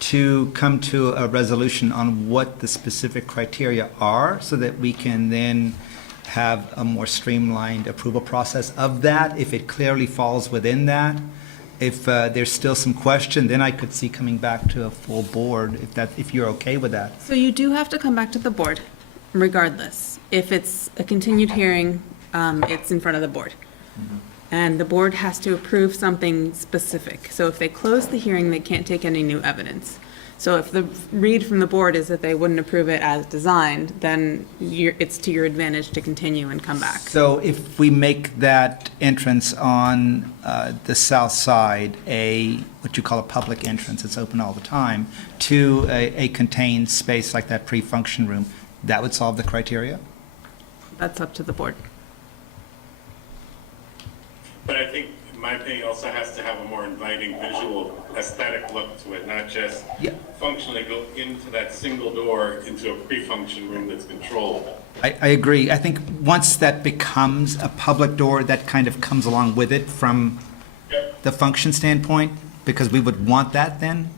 to come to a resolution on what the specific criteria are, so that we can then have a more streamlined approval process of that, if it clearly falls within that. If there's still some question, then I could see coming back to a full board, if you're okay with that. So you do have to come back to the board regardless. If it's a continued hearing, it's in front of the board. And the board has to approve something specific. So if they close the hearing, they can't take any new evidence. So if the read from the board is that they wouldn't approve it as designed, then it's to your advantage to continue and come back. So if we make that entrance on the south side what you call a public entrance, it's open all the time, to a contained space like that pre-function room, that would solve the criteria? That's up to the board. But I think, in my opinion, also has to have a more inviting visual aesthetic look to it, not just functionally go into that single door into a pre-function room that's controlled. I agree. I think once that becomes a public door, that kind of comes along with it from the function standpoint, because we would want that then.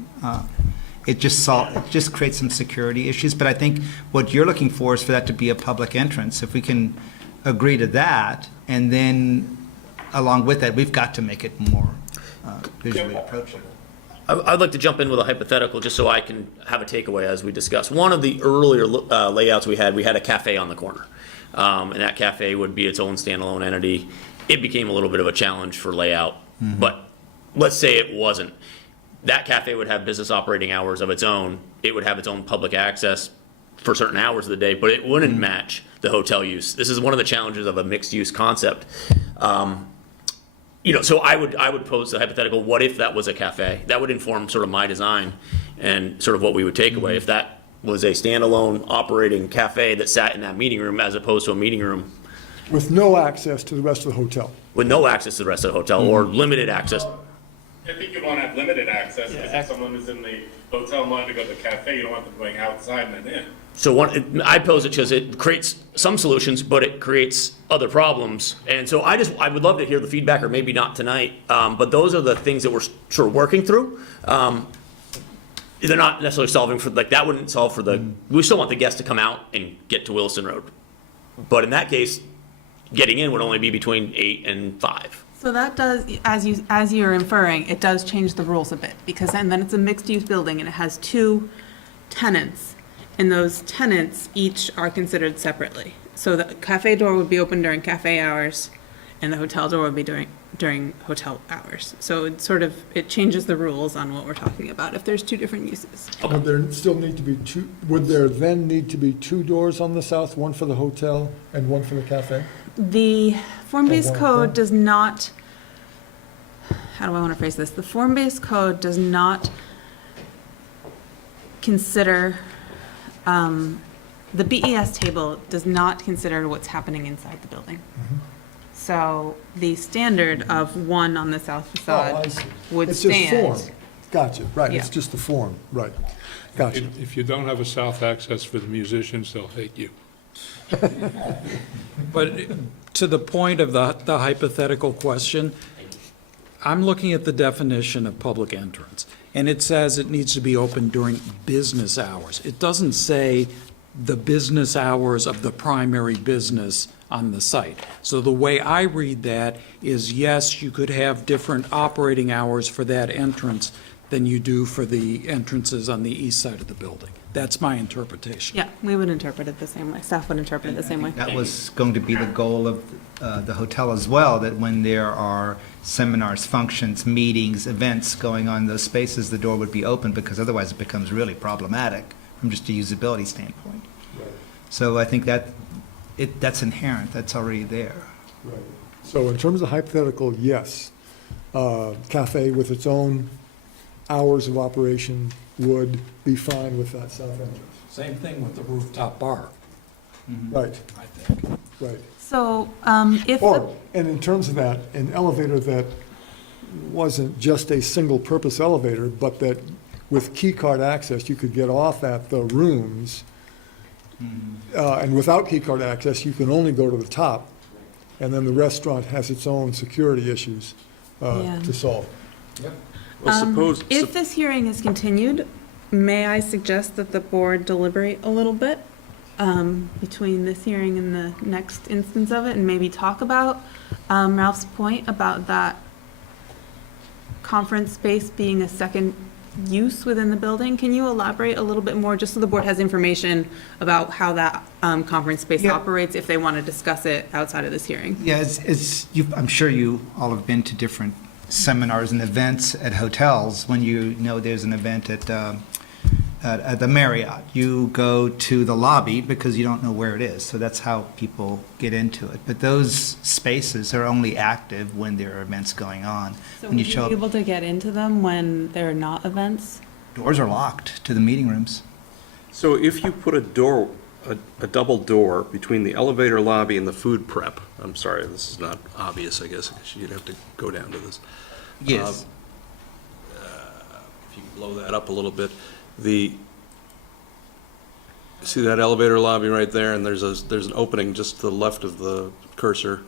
It just creates some security issues, but I think what you're looking for is for that to be a public entrance. If we can agree to that, and then along with that, we've got to make it more visually approachable. I'd like to jump in with a hypothetical just so I can have a takeaway as we discuss. One of the earlier layouts we had a cafe on the corner. And that cafe would be its own standalone entity. It became a little bit of a challenge for layout, but let's say it wasn't. That cafe would have business operating hours of its own. It would have its own public access for certain hours of the day, but it wouldn't match the hotel use. This is one of the challenges of a mixed-use concept. So I would pose the hypothetical, what if that was a cafe? That would inform sort of my design and sort of what we would take away. If that was a standalone operating cafe that sat in that meeting room as opposed to a meeting room. With no access to the rest of the hotel. With no access to the rest of the hotel, or limited access. I think you'd want to have limited access, because if someone was in the hotel and wanted to go to the cafe, you don't want them going outside and then in. So I pose it because it creates some solutions, but it creates other problems. And so I would love to hear the feedback, or maybe not tonight, but those are the things that we're sort of working through. They're not necessarily solving for, that wouldn't solve for we still want the guests to come out and get to Williston Road. But in that case, getting in would only be between 8 and 5. So that does, as you're inferring, it does change the rules a bit, because then it's a mixed-use building and it has two tenants, and those tenants each are considered separately. So the cafe door would be open during cafe hours, and the hotel door would be during hotel hours. So it changes the rules on what we're talking about if there's two different uses. Would there still need to be would there then need to be two doors on the south, one for the hotel and one for the cafe? The form-based one code thing. does not, how do I want to phrase this? The form-based code does not consider, the BES table does not consider what's happening inside the building. Mm-hmm. So the standard of one on the south Oh, facade I see. would It's just stand. form. Gotcha, right, it's Yeah. just the form, right. Gotcha. If you don't have a south access for the musicians, they'll hate you. But to the point of the hypothetical question, I'm looking at the definition of public entrance, and it says it needs to be open during business hours. It doesn't say the business hours of the primary business on the site. So the way I read that is, yes, you could have different operating hours for that entrance than you do for the entrances on the east side of the building. That's my interpretation. Yeah, we would interpret it the same way. Staff would interpret it the same way. That was going to be the goal of the hotel as well, that when there are seminars, functions, meetings, events going on in those spaces, the door would be open, because otherwise it becomes really problematic from just a usability standpoint. So I think that's inherent, that's already there. Right. So in terms of hypothetical, yes, cafe with its own hours of operation would be fine with that south entrance. Same thing with the rooftop bar, Right, I think. right. So if, Or, and in terms of that, an elevator that wasn't just a single-purpose elevator, but that with key card access, you could get off at the rooms, and without key card access, you can only go to the top, and then the restaurant has its own security issues Yeah. to solve. Well, suppose, if this hearing is continued, may I suggest that the board deliberate a little bit between this hearing and the next instance of it, and maybe talk about Ralph's point about that conference space being a second use within the building? Can you elaborate a little bit more, just so the board has information about how that conference space Yeah. operates, if they want to discuss it outside of this hearing? Yeah, I'm sure you all have been to different seminars and events at hotels. When you know there's an event at the Marriott, you go to the lobby because you don't know where it is. So that's how people get into it. But those spaces are only active when there are events going on. So When you would you show be up, able to get into them when they're not events? doors are locked to the meeting rooms. so if you put a door, a double door between the elevator lobby and the food prep, I'm sorry, this is not obvious, I guess, you'd have to go down to this. Yes. If you can blow that up a little bit, see that elevator lobby right there, and there's an opening just to the left of the cursor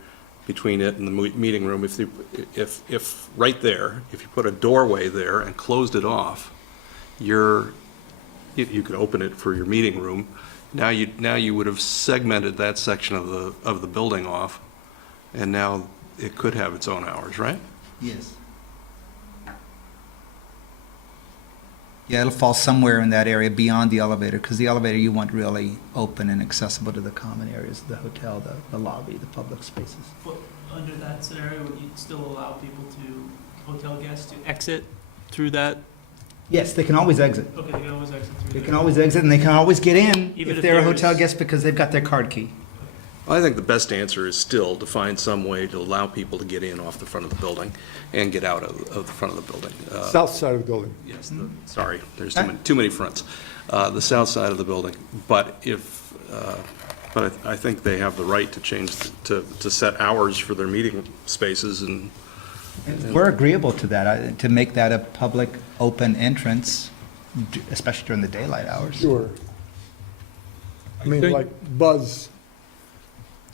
between it and the meeting room. If right there, if you put a doorway there and closed it off, you could open it for your meeting room. Now you would have segmented that section of the building off, and now it could have its own hours, right? Yes. Yeah, it'll fall somewhere in that area beyond the elevator, because the elevator you want really open and accessible to the common areas of the hotel, the lobby, the public spaces. But under that scenario, would you still allow people hotel guests to exit through that? Yes, they can always exit. Okay, they can always exit through They there. can always exit, and they can always get in Even if if they're a there's- hotel guest, because they've got their card key. I think the best answer is still to find some way to allow people to get in off the front of the building and get out of the front of the building. South side of the building. Yes, sorry, there's too many fronts. The south side of the building. But I think they have the right to change, to set hours for their meeting spaces and. We're agreeable to that, to make that a public, open entrance, especially during the daylight hours. Sure. I mean, think- like Buzz,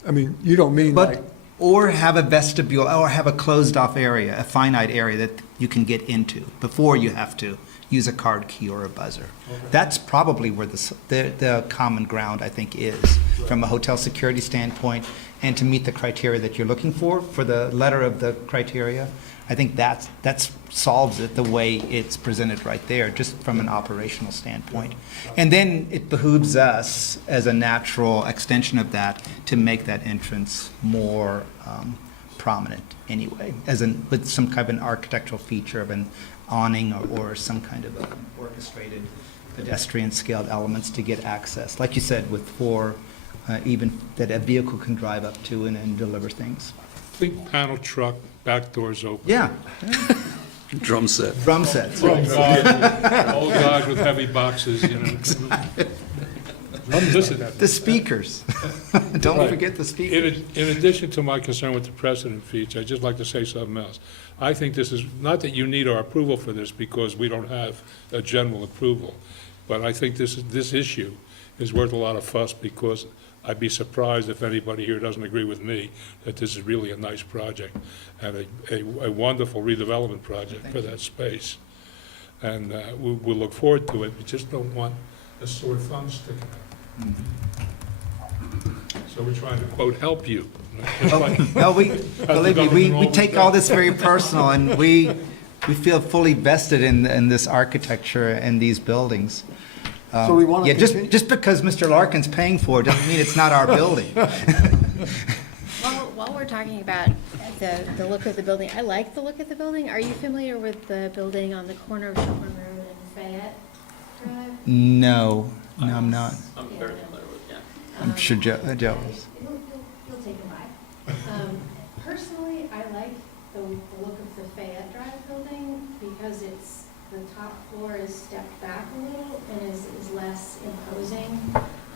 I mean, you don't mean But, like, or have a vestibule, or have a closed-off area, a finite area that you can get into before you have to use a card key or a buzzer. That's probably where the common ground, I think, is, from a hotel security standpoint, and to meet the criteria that you're looking for the letter of the criteria. I think that solves it the way it's presented right there, just from an operational standpoint. And then it behooves us, as a natural extension of that, to make that entrance more prominent anyway, as in, with some kind of an architectural feature of an awning or some kind of orchestrated pedestrian scaled elements to get access. Like you said, with 4, even that a vehicle can drive up to and deliver things. Think panel truck, back doors open. Yeah. Drum set. Drum sets. Old guys with heavy boxes, you know. Listen, The speakers. Don't forget the speakers. in addition to my concern with the precedent feature, I'd just like to say something else. I think this is, not that you need our approval for this because we don't have a general approval, but I think this issue is worth a lot of fuss because I'd be surprised if anybody here doesn't agree with me that this is really a nice project and a wonderful redevelopment project for that space. And we'll look forward to it. We just don't want a sore thumb sticking out. So we're trying to, quote, help you. No, believe me, we take all this very personal, and we feel fully vested in this architecture and these buildings. So we want to Yeah, just because Mr. Larkin's paying for it doesn't mean it's not our building. While we're talking about the look of the building, I like the look of the building. Are you familiar with the building on the corner of Shelburne Road and Fayette Drive? No, I'm not. I'm very familiar with, yeah. I'm sure Joe is. You'll take a bite. Personally, I like the look of the Fayette Drive building because the top floor is stepped back a little and is less imposing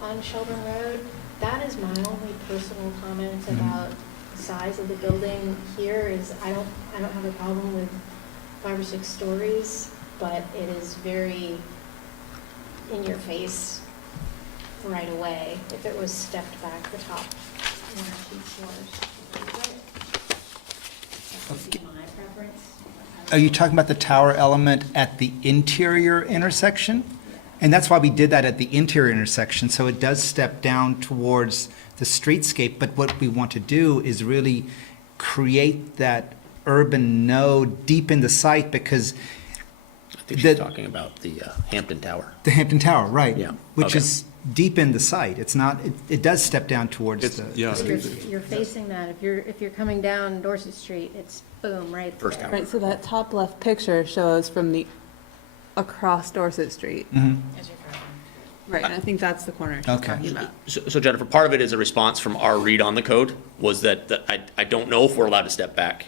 on Shelburne Road. That is my only personal comment about the size of the building here is I don't have a problem with 5 or 6 stories, but it is very in your face right away if it was stepped back the top 1 or 2 floors. That would be my preference. Are you talking about the tower element at the interior intersection? And that's why we did that at the interior intersection, so it does step down towards the streetscape, but what we want to do is really create that urban node deep in the site because I think she's talking about the Hampton Tower. the Hampton Tower, right? Yeah, Which okay. is deep in the site. It's not, it does step down towards It's- the. yeah. So you're facing that. If you're coming down Dorset Street, it's boom, right First there. tower. Right, so that top left picture shows from the, across Dorset Street. Mhm. As you're driving. Right, and I think that's the corner she's Okay. talking about. So Jennifer, part of it is a response from our read on the code, was that I don't know if we're allowed to step back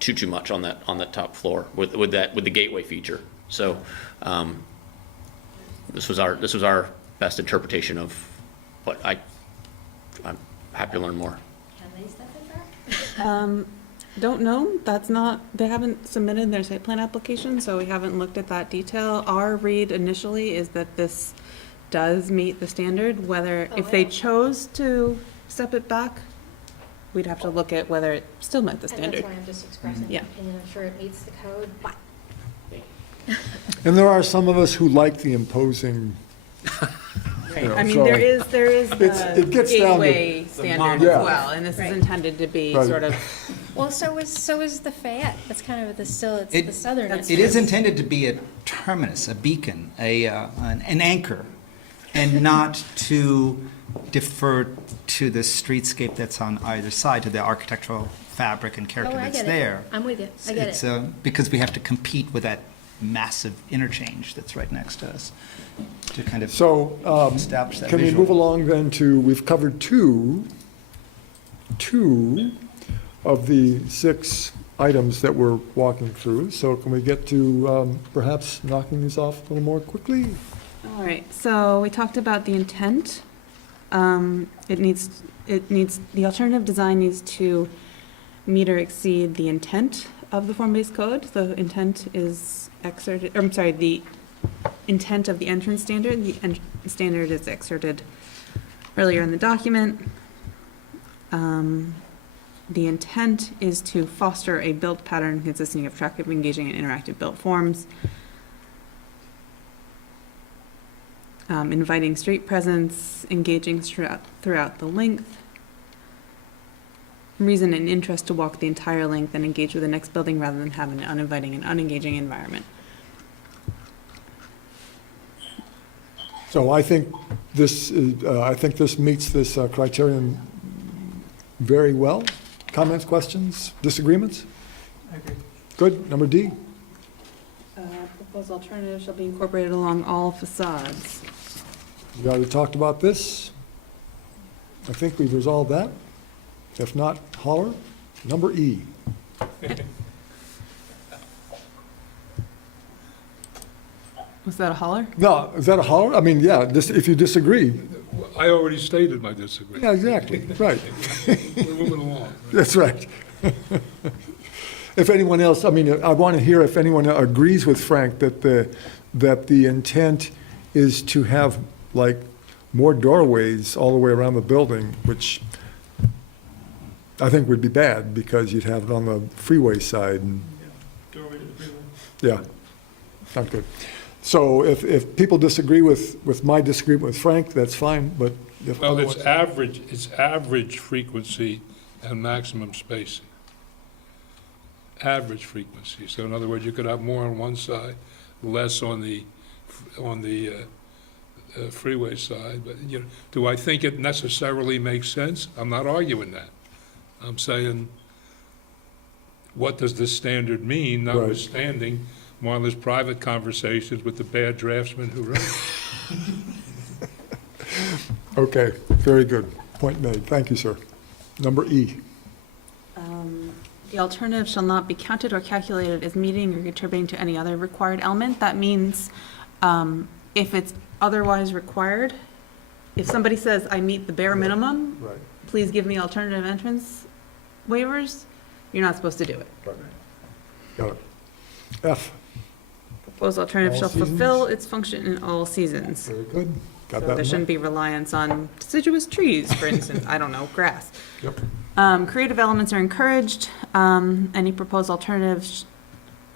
too much on that top floor with the gateway feature. So this was our best interpretation of what I'm happy to learn more. Can they step it back? Don't know, that's not, they haven't submitted their site plan application, so we haven't looked at that detail. Our read initially is that this does meet the standard, whether, if they chose to step it back, we'd have to look at whether it still met the And standard. that's why I'm just expressing my Yeah. opinion. I'm sure it meets the code, but And there are some of us who like the imposing, Right, know, I mean, so there is it the gets down to gateway standard Yeah. as well, and this is Right. intended to be Right. sort of, well, so is the Fayette. That's kind of it's the southern. That's- It is intended to be a terminus, a beacon, an anchor, and not to defer to the streetscape that's on either side, to the architectural fabric and character Oh, I that's get it. there. I'm with you. I get It's, it. because we have to compete with that massive interchange that's right next to us to kind of so establish that can we visual. move along then to, we've covered two of the 6 items that we're walking through. So can we get to perhaps knocking these off a little more quickly? all right, so we talked about the intent. The alternative design needs to meet or exceed the intent of the form-based code. The intent is the intent of the entrance standard. The standard is exerted earlier in the document. The intent is to foster a built pattern consisting of attractive, engaging, and interactive built forms. Inviting street presence, engaging throughout the length. Reason and interest to walk the entire length and engage with the next building rather than have an uninviting and unengaging environment. So I think this meets this criterion very well. Comments, questions, disagreements? I agree. Good. Number D? Proposed alternative shall be incorporated along all facades. We already talked about this. I think we've resolved that. If not, holler. Number E. Was that a holler? No, is that a holler? I mean, yeah, if you disagree. I already stated my disagreement. Yeah, exactly, right. We're moving along. That's right. If anyone else, I mean, I want to hear if anyone agrees with Frank that the intent is to have like more doorways all the way around the building, which I think would be bad because you'd have it on the freeway side and, Doorway to the freeway. yeah, not good. So if people disagree with my disagreement with Frank, that's fine, but if Well, otherwise. it's average frequency and maximum spacing. Average frequency. So in other words, you could have more on one side, less on the freeway side. But, you know, do I think it necessarily makes sense? I'm not arguing that. I'm saying, what does this standard mean, notwithstanding Marla's private conversations with the bad draftsman who wrote it? Okay, very good. Point made. Thank you, sir. Number E. The alternative shall not be counted or calculated as meeting or contributing to any other required element. That means if it's otherwise required, if somebody says, I meet the bare minimum, Right. please give me alternative entrance waivers, you're not supposed to do it. Got it. F. Proposed alternative All shall seasons? fulfill its function in all seasons. Very good. Got So that there in shouldn't mind. be reliance on deciduous trees, for instance, I don't know, grass. Yep. Creative elements are encouraged. Any proposed alternatives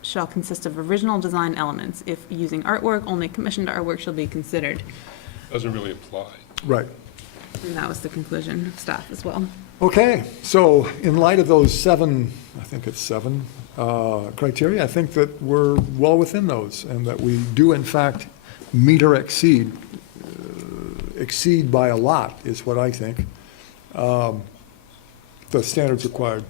shall consist of original design elements. If using artwork, only commissioned artwork shall be considered. Doesn't really apply. Right. And that was the conclusion of staff as well. Okay, so in light of those seven, I think it's seven, criteria, I think that we're well within those, and that we do in fact meet or exceed by a lot, is what I think, the standards required.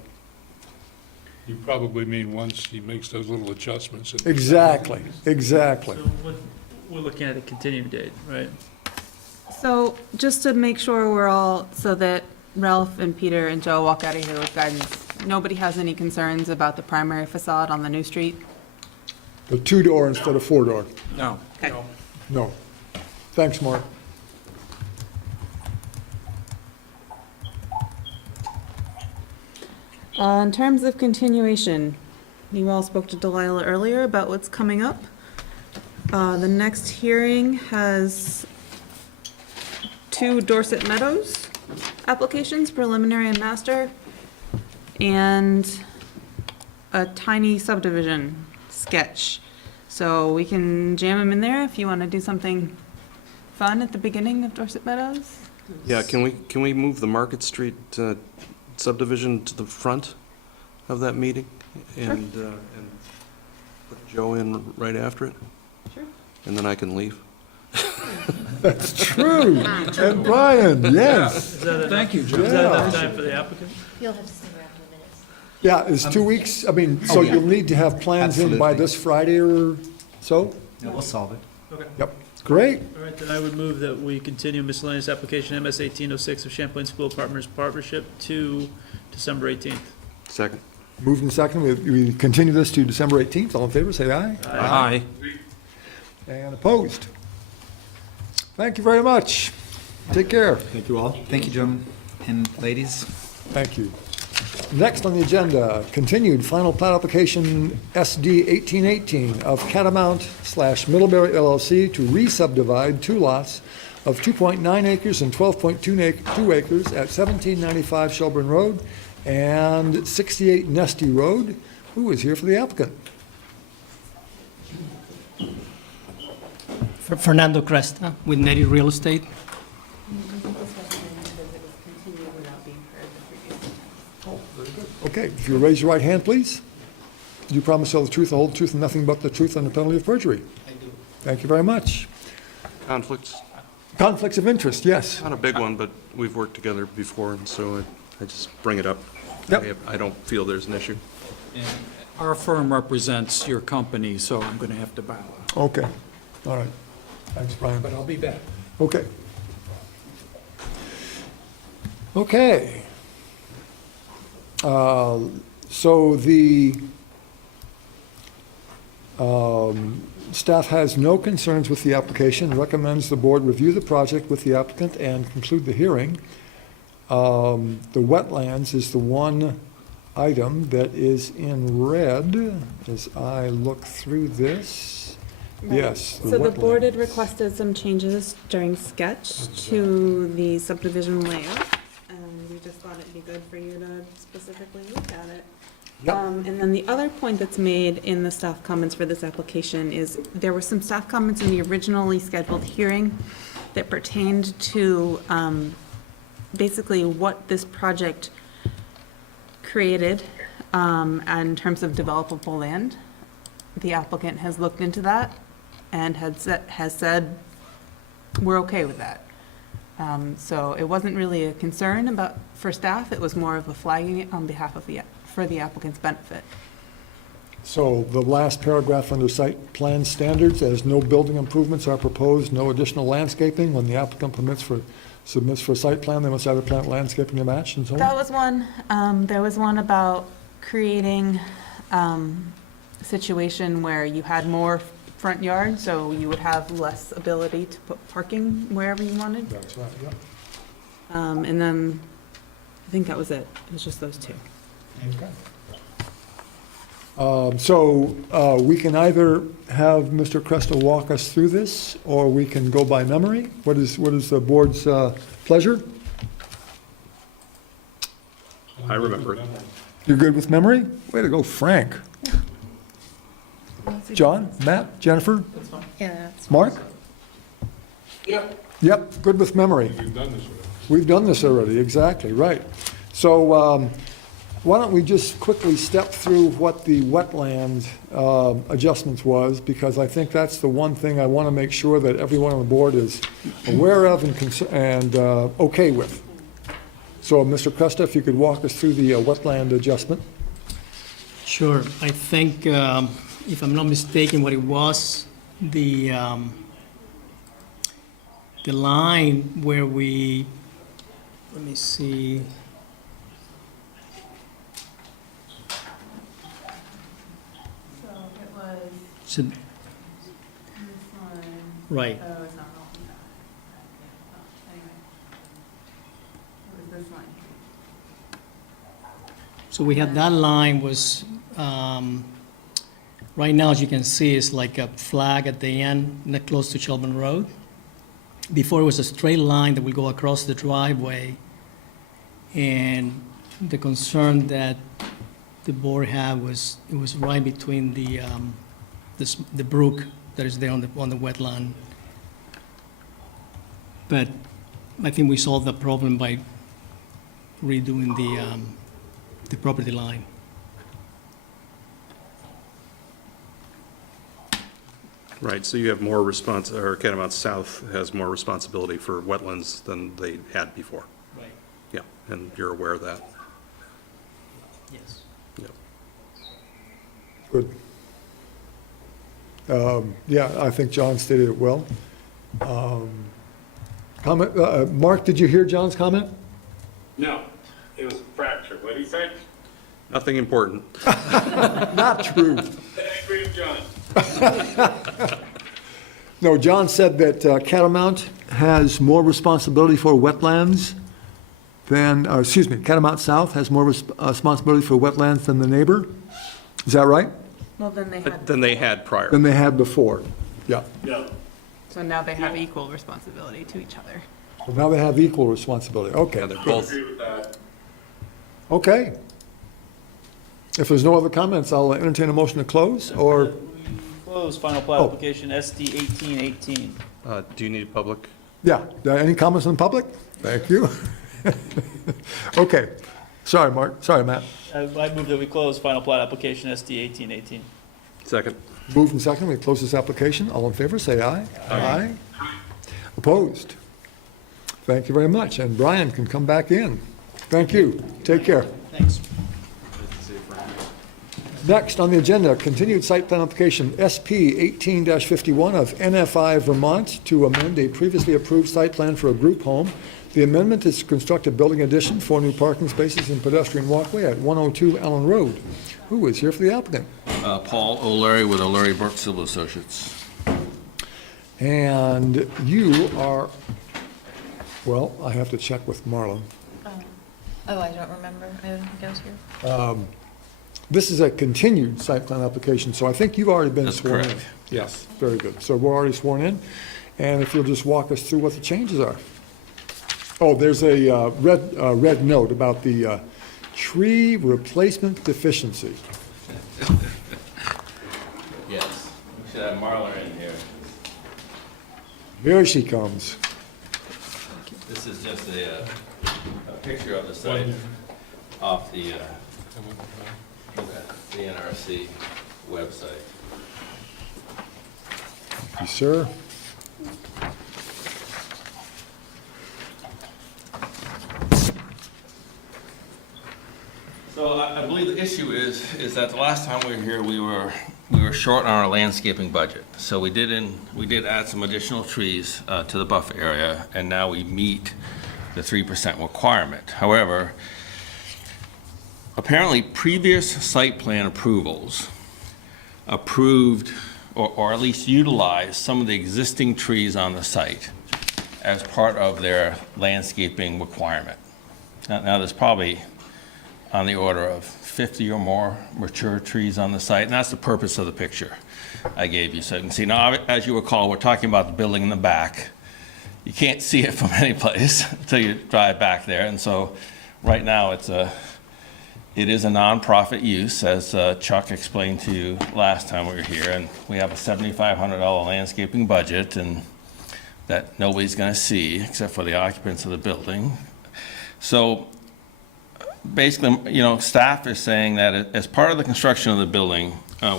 You probably mean once he makes those little adjustments. Exactly, exactly. So what, we're looking at a continuing date, right? So just to make sure we're all, so that Ralph and Peter and Joe walk out of here with guidance, nobody has any concerns about the primary facade on the new street? The two-door instead of four-door. No. Okay. No. Thanks, Mark. In terms of continuation, you all spoke to Delilah earlier about what's coming up. The next hearing has 2 Dorset Meadows applications, preliminary and master, and a tiny subdivision sketch. So we can jam them in there if you want to do something fun at the beginning of Dorset Meadows. Yeah, can we move the Market Street subdivision to the front of that meeting? And put Joe in right after it? Sure. And then I can leave? That's true. And Brian, yes. Is that Thank you, Joe. Is that enough Yeah. time for the applicant? You'll have to stick around for the minutes. Yeah, is 2 weeks, I mean, so yeah. you'll need to have plans in by Absolutely. this Friday or so? Yeah, we'll solve it. Okay. Yep, great. All right, then I would move that we continue miscellaneous application MS 1806 of Champlain School Partners Partnership to December 18th. Second. Moved and seconded, we continue this to December 18th. All in favor, say aye. Aye. And opposed? Thank you very much. Take care. Thank you all. Thank you, gentlemen and ladies. Thank you. Next on the agenda, continued final plat application SD 1818 of Catamount/Middlebury LLC to re-subdivide 2 lots of 2.9 acres and 12.2 acres at 1795 Shelburne Road and 68 Nesty Road. Who is here for the applicant? Fernando Cresta with Neri Real Estate. Okay, if you'll raise your right hand, please. Do you promise to tell the truth, the whole truth, and nothing but the truth under penalty of perjury? I do. Thank you very much. Conflicts? Conflicts of interest, yes. Not a big one, but we've worked together before, and so I just bring it up. Yep. I don't feel there's an issue. Our firm represents your company, so I'm going to have to bow out. Okay, all right. Thanks, Brian. But I'll be back. Okay. Okay. So the staff has no concerns with the application, recommends the board review the project with the applicant and conclude the hearing. The wetlands is the one item that is in red as I look through this. Right. Yes. So the board had wetlands. requested some changes during sketch to the subdivision layout, and we just thought it'd be good for you to specifically look at it. Yep. And then the other point that's made in the staff comments for this application is there were some staff comments in the originally scheduled hearing that pertained to basically what this project created in terms of developable land. The applicant has looked into that and has said, we're okay with that. So it wasn't really a concern for staff, it was more of a flagging it on behalf of for the applicant's benefit. So the last paragraph under site plan standards, as no building improvements are proposed, no additional landscaping, when the applicant submits for a site plan, they must either plant landscaping to match and so on? That was one. There was one about creating a situation where you had more front yard, so you would have less ability to put parking wherever you wanted. That's right, yeah. And then, I think that was it. It was just those two. Okay. So we can either have Mr. Cresta walk us through this, or we can go by memory. What is the board's pleasure? I remember it. You're good with memory? Way to go, Frank. John, Matt, Jennifer, Yeah. Mark? Yep. Yep, good with memory. We've done this already. We've done this already, exactly, right. So why don't we just quickly step through what the wetland adjustments was, because I think that's the one thing I want to make sure that everyone on the board is aware of and okay with. So, Mr. Cresta, if you could walk us through the wetland adjustment. Sure. I think, if I'm not mistaken, what it was, the line where we, let me see. So it was So, this one. right. Oh, it's not all. Anyway. It was this line. So we had that line was, right now, as you can see, it's like a flag at the end, not close to Shelburne Road. Before, it was a straight line that would go across the driveway. And the concern that the board had was, it was right between the brook that is there on the wetland. But I think we solved the problem by redoing the property line. Right, so you have more or Catamount South has more responsibility for wetlands than they had before. Right. Yeah, and you're aware of that. Yes. Yeah. Good. Yeah, I think John stated it well. Comment, Mark, did you hear John's comment? No, it was fractured. What did he say? Nothing important. Not true. I agree with John. No, John said that Catamount has more responsibility for wetlands than, Catamount South has more responsibility for wetlands than the neighbor. Is that right? Well, then they had, Than they had prior. Than they had before. Yeah. No. so now they have equal responsibility to each other. Well, now they have equal responsibility. Okay. Yeah, they're I both, agree with that. Okay. If there's no other comments, I'll entertain a motion to close, or, Close final plat Oh. application SD 1818. do you need public? yeah, any comments from the public? Thank you. Okay. Sorry, Mark. Sorry, Matt. I move that we close final plat application SD 1818. Second. Moved and second, we close this application. All in favor, say aye. Aye. Opposed? Thank you very much, and Brian can come back in. Thank you. Take care. Thanks. Next on the agenda, continued site plan application SP 18-51 of NFI Vermont to amend a previously approved site plan for a group home. The amendment is to construct a building addition, 4 new parking spaces and pedestrian walkway at 102 Allen Road. Who is here for the applicant? Paul O'Leary with O'Leary Burke Civil Associates. And you are, well, I have to check with Marlon. Oh, I don't remember. I don't think I was here. This is a continued site plan application, so I think you've already been That's sworn in. correct. Yes, very good. So we're already sworn in, and if you'll just walk us through what the changes are. Oh, there's a red note about the tree replacement deficiency. Yes, we should have Marla in here. Here she comes. This is just a picture of the site off the NRC website. Thank you, sir. So I believe the issue is that the last time we were here, we were short on our landscaping budget. So we did add some additional trees to the buffer area, and now we meet the 3% requirement. However, apparently previous site plan approvals approved or at least utilized some of the existing trees on the site as part of their landscaping requirement. Now there's probably on the order of 50 or more mature trees on the site, and that's the purpose of the picture I gave you. So you can see now, as you recall, we're talking about the building in the back. You can't see it from any place until you drive back there, and so right now it is a nonprofit use, as Chuck explained to you last time we were here, and we have a $7,500 landscaping budget, and that nobody's going to see except for the occupants of the building. So basically, you know, staff is saying that as part of the construction of the building,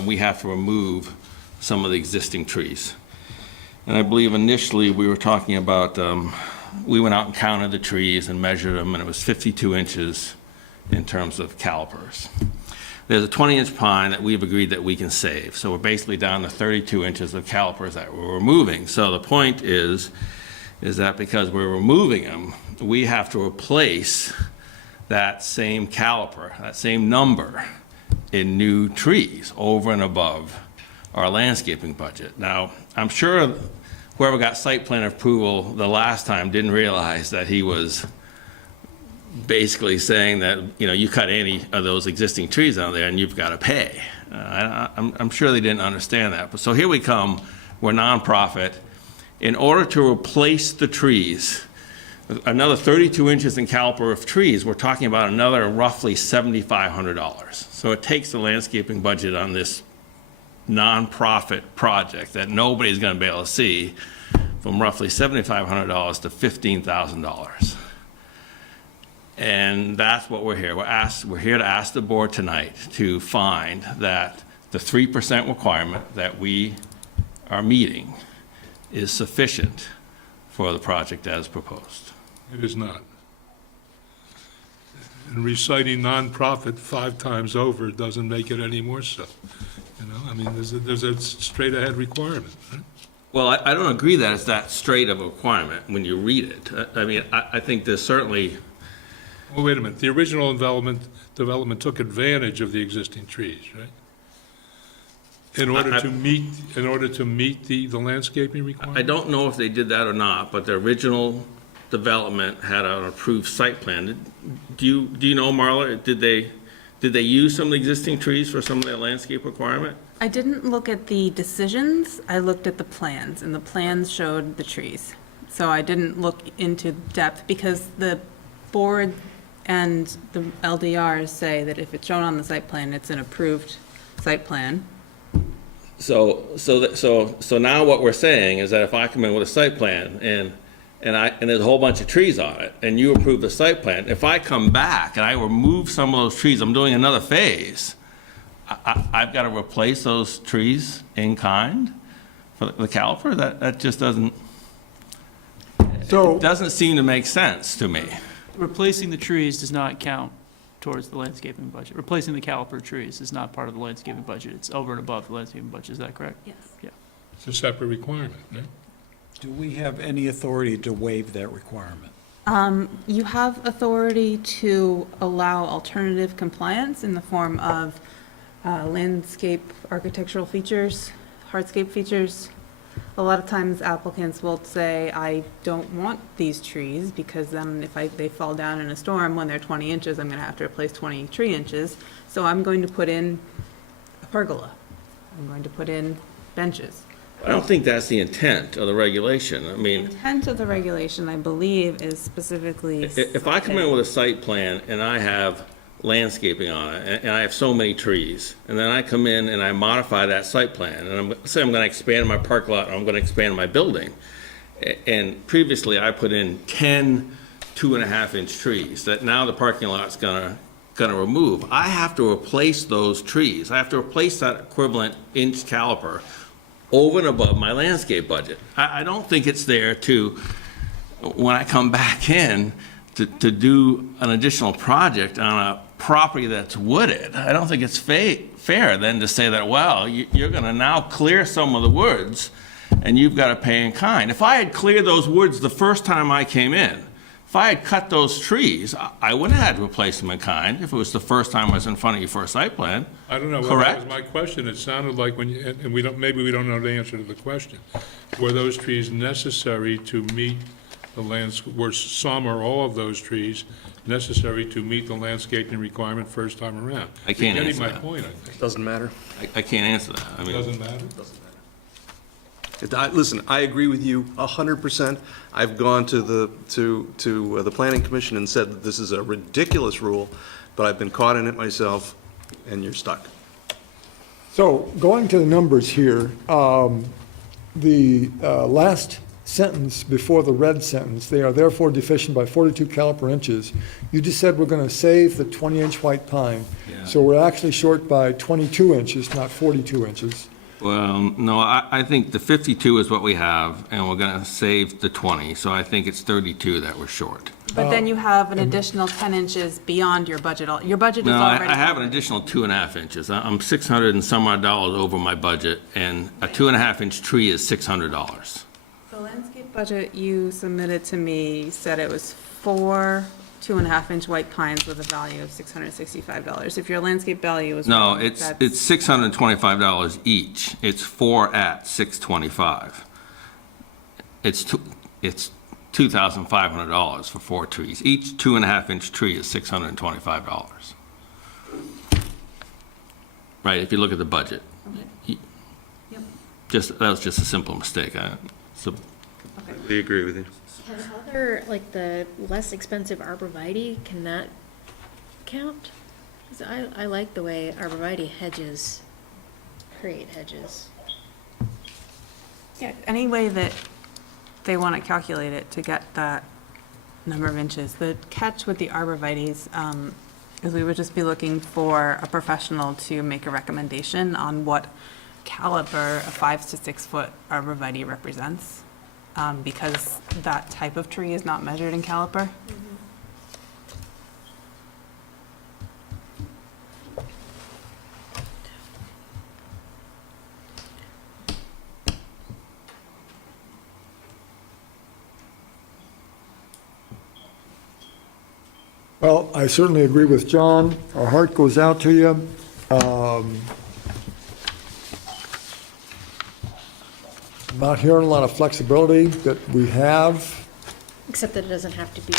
we have to remove some of the existing trees. And I believe initially we were talking about, we went out and counted the trees and measured them, and it was 52 inches in terms of calipers. There's a 20-inch pine that we've agreed that we can save. So we're basically down to 32 inches of calipers that we're removing. So the point is that because we're removing them, we have to replace that same caliper, that same number in new trees over and above our landscaping budget. Now, I'm sure whoever got site plan approval the last time didn't realize that he was basically saying that, you know, you cut any of those existing trees out there and you've got to pay. I'm sure they didn't understand that. But so here we come, we're nonprofit. In order to replace the trees, another 32 inches in caliper of trees, we're talking about another roughly $7,500. So it takes the landscaping budget on this nonprofit project that nobody's going to be able to see from roughly $7,500 to $15,000. And that's what we're here. We're here to ask the board tonight to find that the 3% requirement that we are meeting is sufficient for the project as proposed. It is not. And reciting nonprofit 5 times over doesn't make it any more so. You know, I mean, there's a straight ahead requirement, right? Well, I don't agree that it's that straight of a requirement when you read it. I mean, I think there's certainly. Well, wait a minute. The original development took advantage of the existing trees, right? In order to meet the landscaping requirement? I don't know if they did that or not, but the original development had an approved site plan. Do you know, Marla, did they use some of the existing trees for some of their landscape requirement? I didn't look at the decisions, I looked at the plans, and the plans showed the trees. So I didn't look into depth, because the board and the LDRs say that if it's shown on the site plan, it's an approved site plan. So now what we're saying is that if I come in with a site plan and there's a whole bunch of trees on it, and you approve the site plan, if I come back and I remove some of those trees, I'm doing another phase, I've got to replace those trees in kind for the caliper? That just doesn't seem to make sense to me. Replacing the trees does not count towards the landscaping budget. Replacing the caliper trees is not part of the landscaping budget. It's over and above the landscaping budget. Is that correct? Yes. Yeah. It's a separate requirement, right? Do we have any authority to waive that requirement? You have authority to allow alternative compliance in the form of landscape architectural features, hardscape features. A lot of times applicants will say, I don't want these trees because then if they fall down in a storm when they're 20 inches, I'm going to have to replace 20 tree inches. So I'm going to put in a pergola. I'm going to put in benches. I don't think that's the intent of the regulation. I The mean, intent of the regulation, I believe, is specifically. if I come in with a site plan and I have landscaping on it, and I have so many trees, and then I come in and I modify that site plan, and say I'm gonna expand my parking lot, or I'm gonna expand my building, and previously I put in 10 2.5-inch trees that now the parking lot's gonna remove, I have to replace those trees. I have to replace that equivalent inch caliper over and above my landscape budget. I don't think it's there to, when I come back in, to do an additional project on a property that's wooded. I don't think it's fair then to say that, well, you're gonna now clear some of the woods and you've got to pay in kind. If I had cleared those woods the first time I came in, if I had cut those trees, I wouldn't have had to replace them in kind if it was the first time I was in front of you for a site plan. I don't know. Correct? That was my question. It sounded like when you, and maybe we don't know the answer to the question. Were those trees necessary to meet the were some or all of those trees necessary to meet the landscaping requirement first time around? I can't You're answer getting that. my point, I think. Doesn't matter. I can't answer that. I mean, Doesn't matter? Listen, I agree with you 100%. I've gone to the planning commission and said that this is a ridiculous rule, but I've been caught in it myself, and you're stuck. So going to the numbers here, the last sentence before the red sentence, they are therefore deficient by 42 caliper inches. You just said we're going to save the 20-inch white pine. Yeah. So we're actually short by 22 inches, not 42 inches. well, no, I think the 52 is what we have, and we're gonna save the 20, so I think it's 32 that we're short. But then you have an additional 10 inches beyond your budget. Your budget is No, already. I have an additional 2.5 inches. I'm 600 and some odd dollars over my budget, and a 2.5-inch tree is $600. The landscape budget you submitted to me said it was 4 2.5-inch white pines with a value of $665. If your landscape value is. No, wrong, it's that's- $625 each. It's 4 at $625. It's $2,500 for 4 trees. Each 2.5-inch tree is $625. Right, if you look at the budget. Yep. That was just a simple mistake. We agree with you. Can other, like the less expensive arborvitae, can that count? 'Cause I like the way arborvitae hedges create hedges. Yeah, any way that they want to calculate it to get that number of inches. The catch with the arborvitaes is we would just be looking for a professional to make a recommendation on what caliber a 5 to 6 foot arborvitae represents, because that type of tree is not measured in caliper. Well, I certainly agree with John. Our heart goes out to you. Not hearing a lot of flexibility that we have. Except that it doesn't have to be.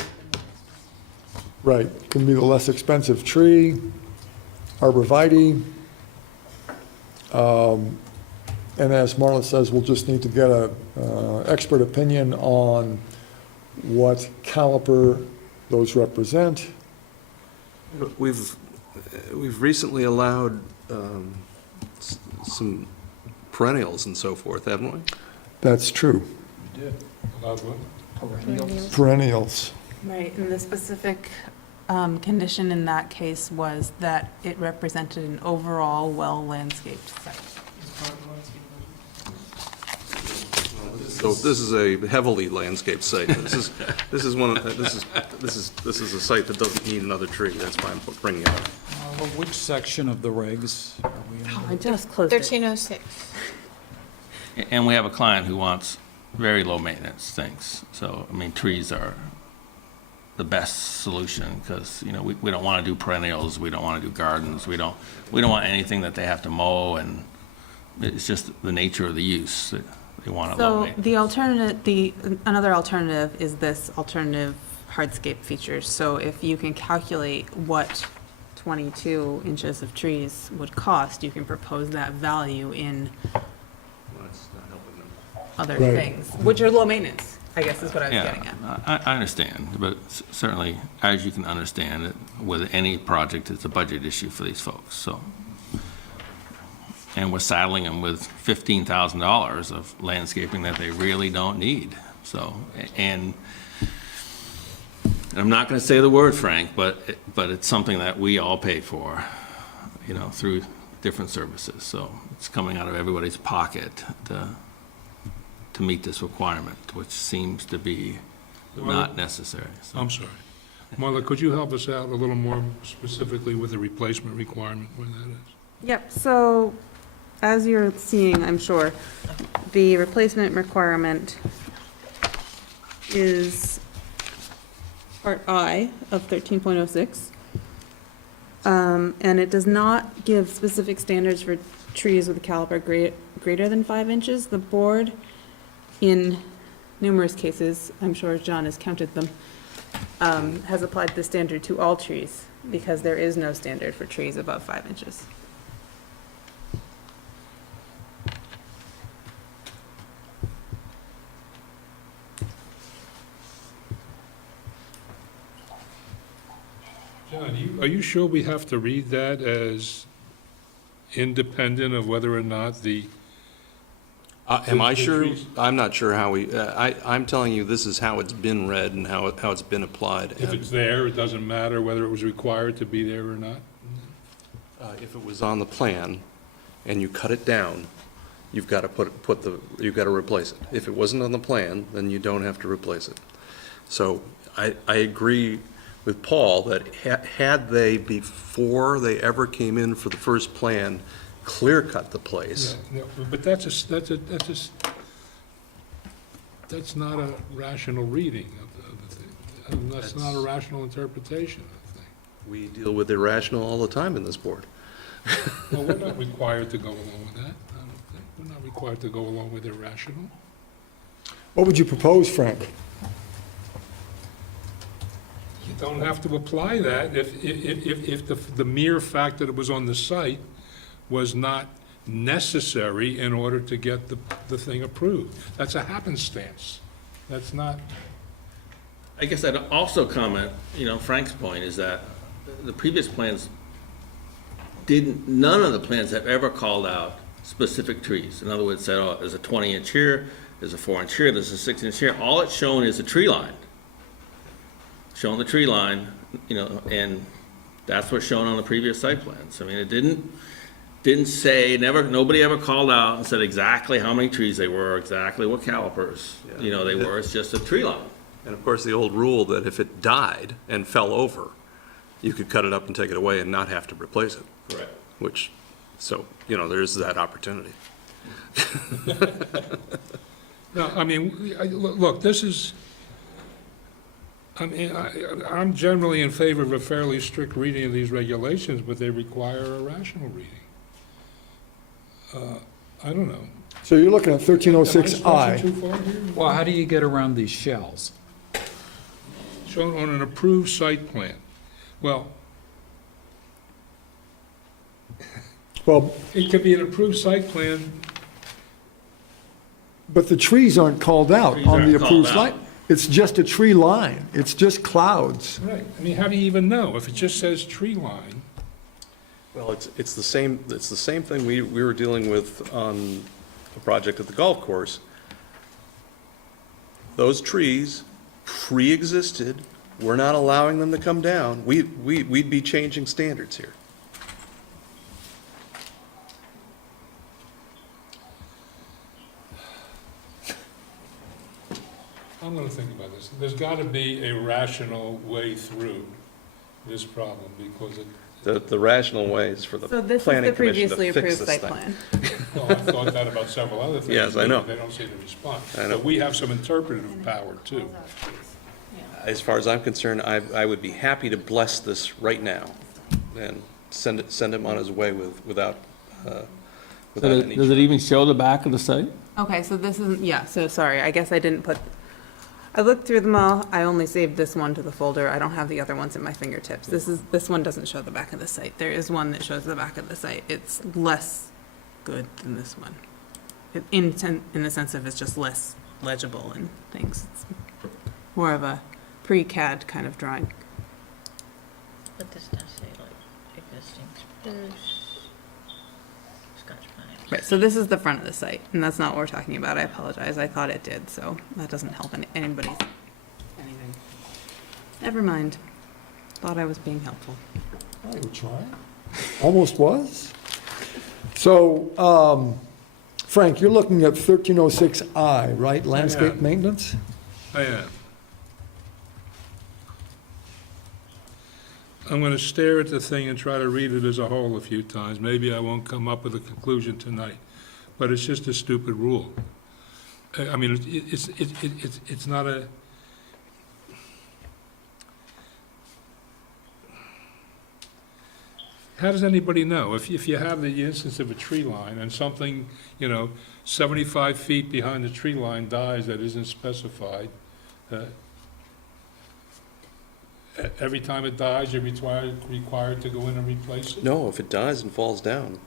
Right, can be the less expensive tree, arborvitae. And as Marla says, we'll just need to get a expert opinion on what caliper those represent. We've recently allowed some perennials and so forth, haven't we? That's true. We did. Allowed what? Perennials. Right, and the specific condition in that case was that it represented an overall well-landscaped site. So this is a heavily landscaped site. This is a site that doesn't need another tree. That's why I'm bringing it up. Which section of the regs are we in? I just closed it. 1306. And we have a client who wants very low maintenance things. So, I mean, trees are the best solution because, you know, we don't want to do perennials, we don't want to do gardens, we don't want anything that they have to mow, and it's just the nature of the use that they want it low So maintenance. the alternative, another alternative is this alternative hardscape feature. So if you can calculate what 22 inches of trees would cost, you can propose that value in That's not helping them. other Right. things, which are low maintenance, I guess is what I was Yeah, getting at. I understand, but certainly, as you can understand, with any project, it's a budget issue for these folks, so. And we're saddling them with $15,000 of landscaping that they really don't need, so, and I'm not gonna say the word, Frank, but it's something that we all pay for, you know, through different services, so it's coming out of everybody's pocket to meet this requirement, which seems to be not necessary. So. I'm sorry. Marla, could you help us out a little more specifically with the replacement requirement, where that is? Yep, so as you're seeing, I'm sure, the replacement requirement is Part I of 13.06. And it does not give specific standards for trees with a caliber greater than 5 inches. The board, in numerous cases, I'm sure John has counted them, has applied the standard to all trees because there is no standard for trees above 5 inches. John, are you sure we have to read that as independent of whether or not the... Am I the sure? trees- I'm not sure how I'm telling you this is how it's been read and how it's been applied. If it's there, it doesn't matter whether it was required to be there or not? If it was on the plan and you cut it down, you've got to you've got to replace it. If it wasn't on the plan, then you don't have to replace it. So I agree with Paul that had they, before they ever came in for the first plan, clear-cut the place. Yeah, but that's not a rational reading of the thing. That's not a rational interpretation of the thing. We deal with irrational all the time in this board. Well, we're not required to go along with that. I don't think. We're not required to go along with irrational. What would you propose, Frank? You don't have to apply that if the mere fact that it was on the site was not necessary in order to get the thing approved. That's a happenstance. That's not... I guess I'd also comment, you know, Frank's point is that the previous plans none of the plans have ever called out specific trees. In other words, said, oh, there's a 20-inch here, there's a 4-inch here, there's a 6-inch here. All it's shown is a tree line. Showing the tree line, you know, and that's what's shown on the previous site plans. I mean, it didn't say, nobody ever called out and said exactly how many trees they were, exactly what calipers, you know, they were. It's just a tree line. And of course, the old rule that if it died and fell over, you could cut it up and take it away and not have to replace it. Correct. Which, so, you know, there's that opportunity. No, I mean, look, this is, I mean, I'm generally in favor of a fairly strict reading of these regulations, but they require a rational reading. I don't know. So you're looking at Am I stretching 1306I. too far here? Well, how do you get around these shells? Shown on an approved site plan. Well, Well, it could be an approved site plan. but the trees aren't called out Trees on the aren't approved called site. It's just a tree line. It's just clouds. Right. I mean, how do you even know? If it just says tree line, Well, it's the same thing we were dealing with on a project at the golf course. Those trees pre-existed. We're not allowing them to come down. We'd be changing standards here. I'm gonna think about this. There's gotta be a rational way through this problem, because it, The rational way is for the So this is planning the commission to previously fix approved this site thing. plan. well, I've thought that about several other things. Yes, I know. They don't seem to respond. I know. But we have some interpretive power, too. As far as I'm concerned, I would be happy to bless this right now and send him on his way without any. Does it even show the back of the site? Okay, so this isn't, yeah, so sorry, I guess I didn't put, I looked through them all, I only saved this one to the folder, I don't have the other ones at my fingertips. This one doesn't show the back of the site. There is one that shows the back of the site. It's less good than this one. In the sense of it's just less legible and things. It's more of a pre-CAD kind of drawing. But this does say like existing spruce, Scotch pine. Right, so this is the front of the site, and that's not what we're talking about. I apologize. I thought it did, so that doesn't help anybody's anything. Never mind. Thought I was being helpful. Oh, you were trying. Almost was. So, Frank, you're looking at 1306I, right? Landscape am. maintenance? I am. I'm gonna stare at the thing and try to read it as a whole a few times. Maybe I won't come up with a conclusion tonight, but it's just a stupid rule. I mean, it's not a... How does anybody know? If you have the instance of a tree line and something, 75 feet behind the tree line dies that isn't specified, every time it dies, you're required to go in and replace it? No, if it dies and falls down,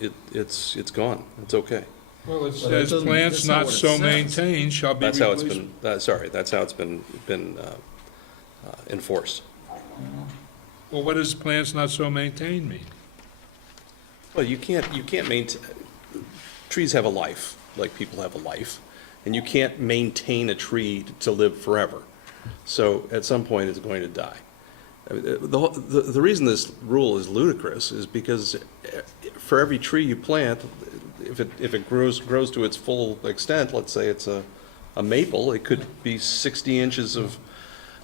it's gone. It's okay. Well, it says plants not so maintained shall be That's how replaced. it's been, that's how it's been enforced. Well, what does plants not so maintained mean? Well, you can't maintain, trees have a life, like people have a life, and you can't maintain a tree to live forever. So at some point, it's going to die. I mean, the reason this rule is ludicrous is because for every tree you plant, if it grows to its full extent, let's say it's a maple, it could be 60 inches of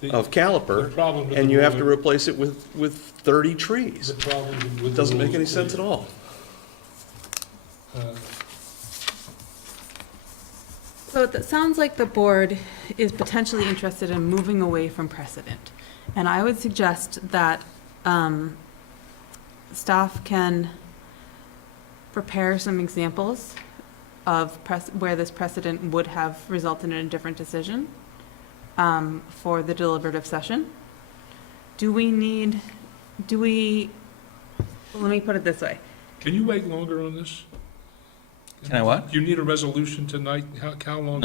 caliper, and you have to replace it with 30 trees. The problem with It doesn't make any sense at all. So it sounds like the board is potentially interested in moving away from precedent. And I would suggest that staff can prepare some examples of where this precedent would have resulted in a different decision for the deliberative session. Let me put it this way. Can you wait longer on this? Can I what? Do you need a resolution tonight? How long?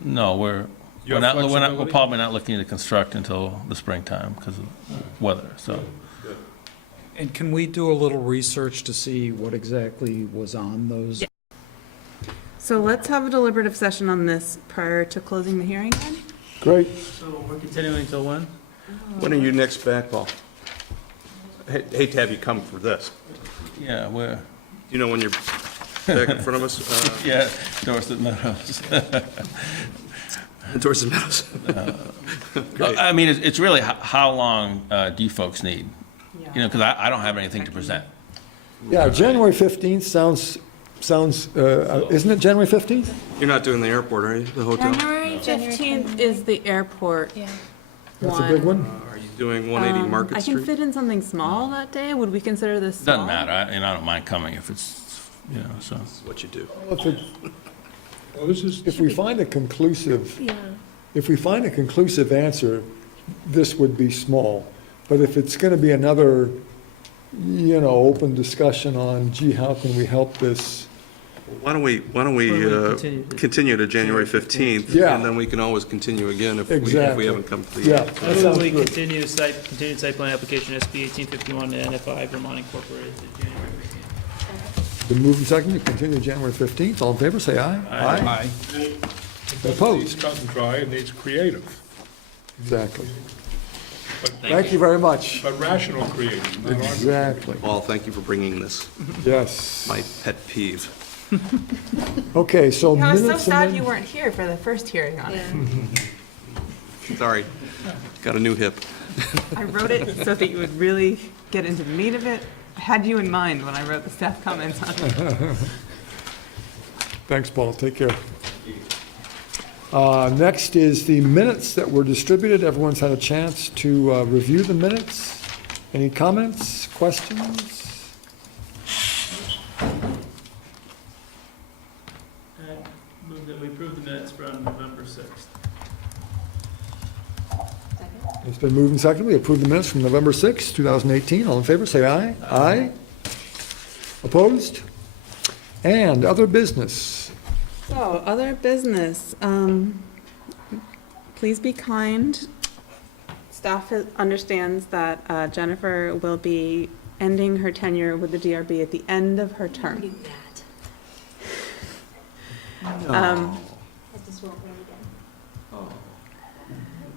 No, we're You have we're flexibility? probably not looking to construct until the springtime because of weather, so. And can we do a little research to see what exactly was on those? Yeah. So let's have a deliberative session on this prior to closing the hearing then? Great. So we're continuing until when? When are you next back, Paul? Hate to have you come for this. Yeah, we're, You know when you're back in front of us? yeah, Dorset Meadows. Dorset Meadows. Great. I mean, it's really how long do you folks need? Because I don't have anything to present. Yeah, January 15th sounds, isn't it January 15th? You're not doing the airport, are you? The hotel? January 15th is the airport. Yeah. That's a big one? Are you doing 180 Market I can Street? fit in something small that day. Would we consider this small? Doesn't matter, I don't mind coming if it's, so. That's what you do. Well, this is, If we find a conclusive, Yeah. if we find a conclusive answer, this would be small. But if it's going to be another, open discussion on, gee, how can we help this? Why don't we continue to January 15th? Yeah. And then we can always continue again if we Exactly. haven't come to the Yeah. end. That I move sounds we good. continued site plan application SB 1851 to NFI Vermont Incorporated to January 15th. Been moved and seconded to continue January 15th. All in favor, say aye. Aye. Opposed? Cut and dry, it needs creative, Exactly. but Thank you very much. but rational creative, not arbitrary. Exactly. Paul, thank you for bringing this, Yes. my pet peeve. Okay, so I was minutes. so and sad then- you weren't here for the first hearing on it. Sorry, got a new hip. I wrote it so that you would really get into the meat of it. I had you in mind when I wrote the staff comments on it. Thanks, Paul, take care. Next is the minutes that were distributed. Everyone's had a chance to review the minutes. Any comments, questions? Move that we approve the minutes from November 6th. It's been moved and seconded. We approve the minutes from November 6, 2018. All in favor, say aye. Aye. Opposed? And other business. So, other business, please be kind. Staff understands that Jennifer will be ending her tenure with the DRB at the end of her term. I just won't run again. Oh.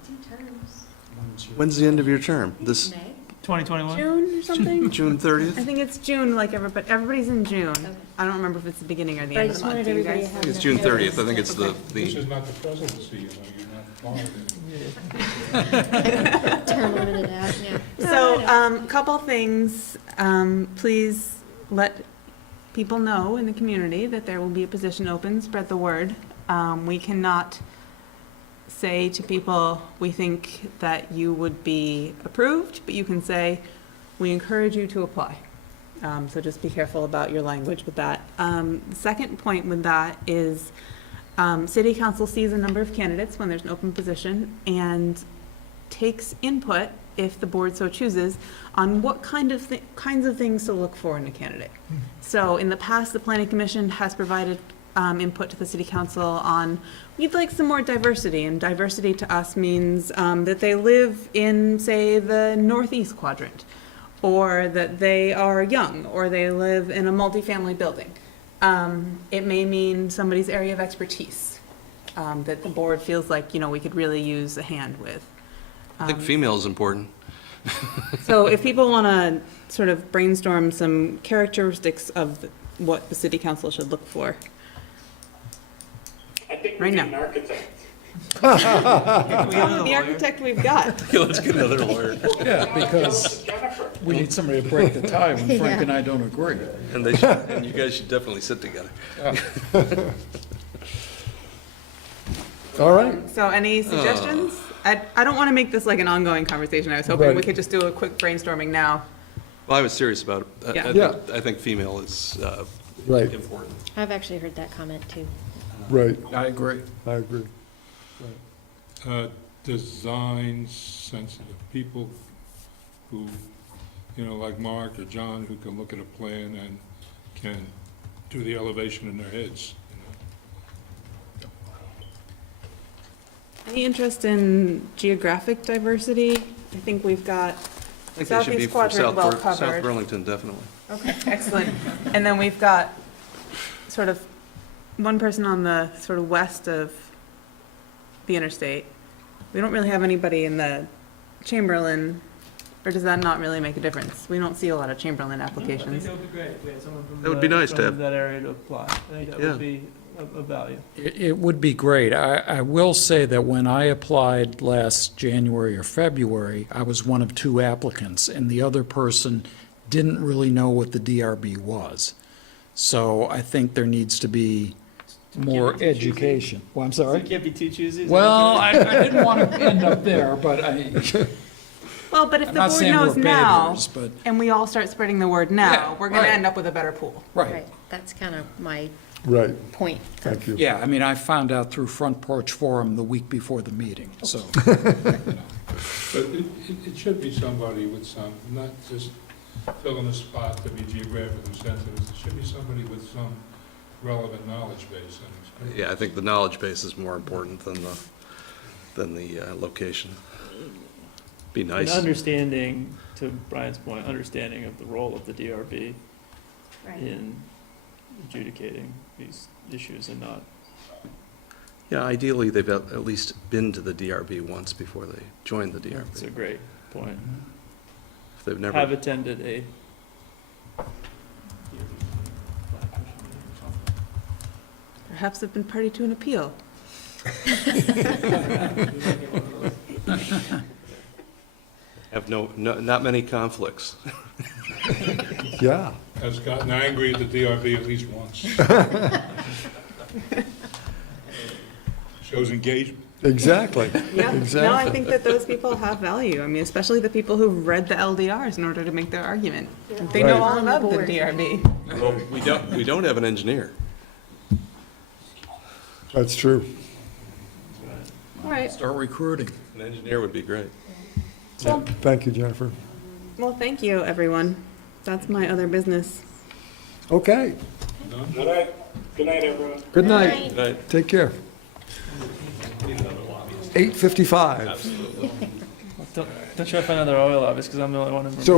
2 terms. When's the end of your term? This 2021? June or something? June 30th? I think it's June, like everybody's in June. I don't remember if it's the beginning or the But I end of just the month. wanted Do you everybody guys? to have I think it's enough June 30th. notice. I think it's This the is not the presidency, you're not following it. Term limited out, yeah. So, couple things. Please let people know in the community that there will be a position open. Spread the word. We cannot say to people, we think that you would be approved, but you can say, we encourage you to apply. So just be careful about your language with that. The second point with that is City Council sees a number of candidates when there's an open position and takes input, if the board so chooses, on what kinds of things to look for in a candidate. So in the past, the Planning Commission has provided input to the City Council on, we'd like some more diversity, and diversity to us means that they live in, say, the northeast quadrant, or that they are young, or they live in a multifamily building. It may mean somebody's area of expertise that the board feels like, we could really use a hand with. I think female is important. So if people want to sort of brainstorm some characteristics of what the City Council should look for. I think Right we now. need an architect. The architect we've got. Let's get another lawyer. Yeah, because Jennifer. we need somebody to break the tie when Frank and I don't agree. And and you guys should definitely sit together. All right. So any suggestions? I don't want to make this like an ongoing conversation. I was hoping we Right. could just do a quick brainstorming now. Well, I was serious about it. Yeah. I think female is Right. important. I've actually heard that comment too. Right, I agree. I agree. Design sensitive people who, like Mark or John, who can look at a plan and can do the elevation in their heads. Any interest in geographic diversity? I think we've got I think they should be Southeast for quadrant well South covered. Burlington, definitely. Okay, excellent. And then we've got sort of one person on the sort of west of the interstate. We don't really have anybody in the Chamberlain, or does that not really make a difference? We don't see a lot of Chamberlain I think applications. that would be great if we had someone from That would be nice to from have. that area to apply. I think that Yeah. would be of value. It would be great. I will say that when I applied last January or February, I was one of 2 applicants, and the other person didn't really know what the DRB was. So I think there needs to be more Can't be too choosy. education. Well, I'm So sorry? it can't be too choosy? is that Well, okay? I didn't want to end up there, but Well, but if I'm the not board saying knows we're now, bathers, but, and we all start spreading the word now, Yeah, we're going to right. end up with a better pool. right. That's kind of my Right, point. thank you. Yeah, I mean, I found out through Front Porch Forum the week before the meeting, so. But it should be somebody with some, not just filling a spot to be geographically sensitive. It should be somebody with some relevant knowledge base and experience. Yeah, I think the knowledge base is more important than the location. Be An nice. understanding, to Brian's point, understanding of the role of the DRB Right. in adjudicating these issues and not, Yeah, ideally, they've at least been to the DRB once before they joined the it's a DRB. great point. If they've never. Have attended a perhaps have been party to an appeal. Have not many conflicts. Yeah. Has gotten angry at the DRB at least once. Shows engagement. Exactly. Yeah, Exactly. no, I think that those people have value. I mean, especially the people who've read the LDRs in order to make their argument. They know Right. all about the board. DRB. Well, we don't have an engineer. That's true. All right, Start recruiting. An engineer would be great. Thank you, Jennifer. well, thank you, everyone. That's my other business. Okay. Good night. Good night, everyone. Good night. Good night. Take care. 8:55. Don't try to find another oil office, because I'm the only one in. So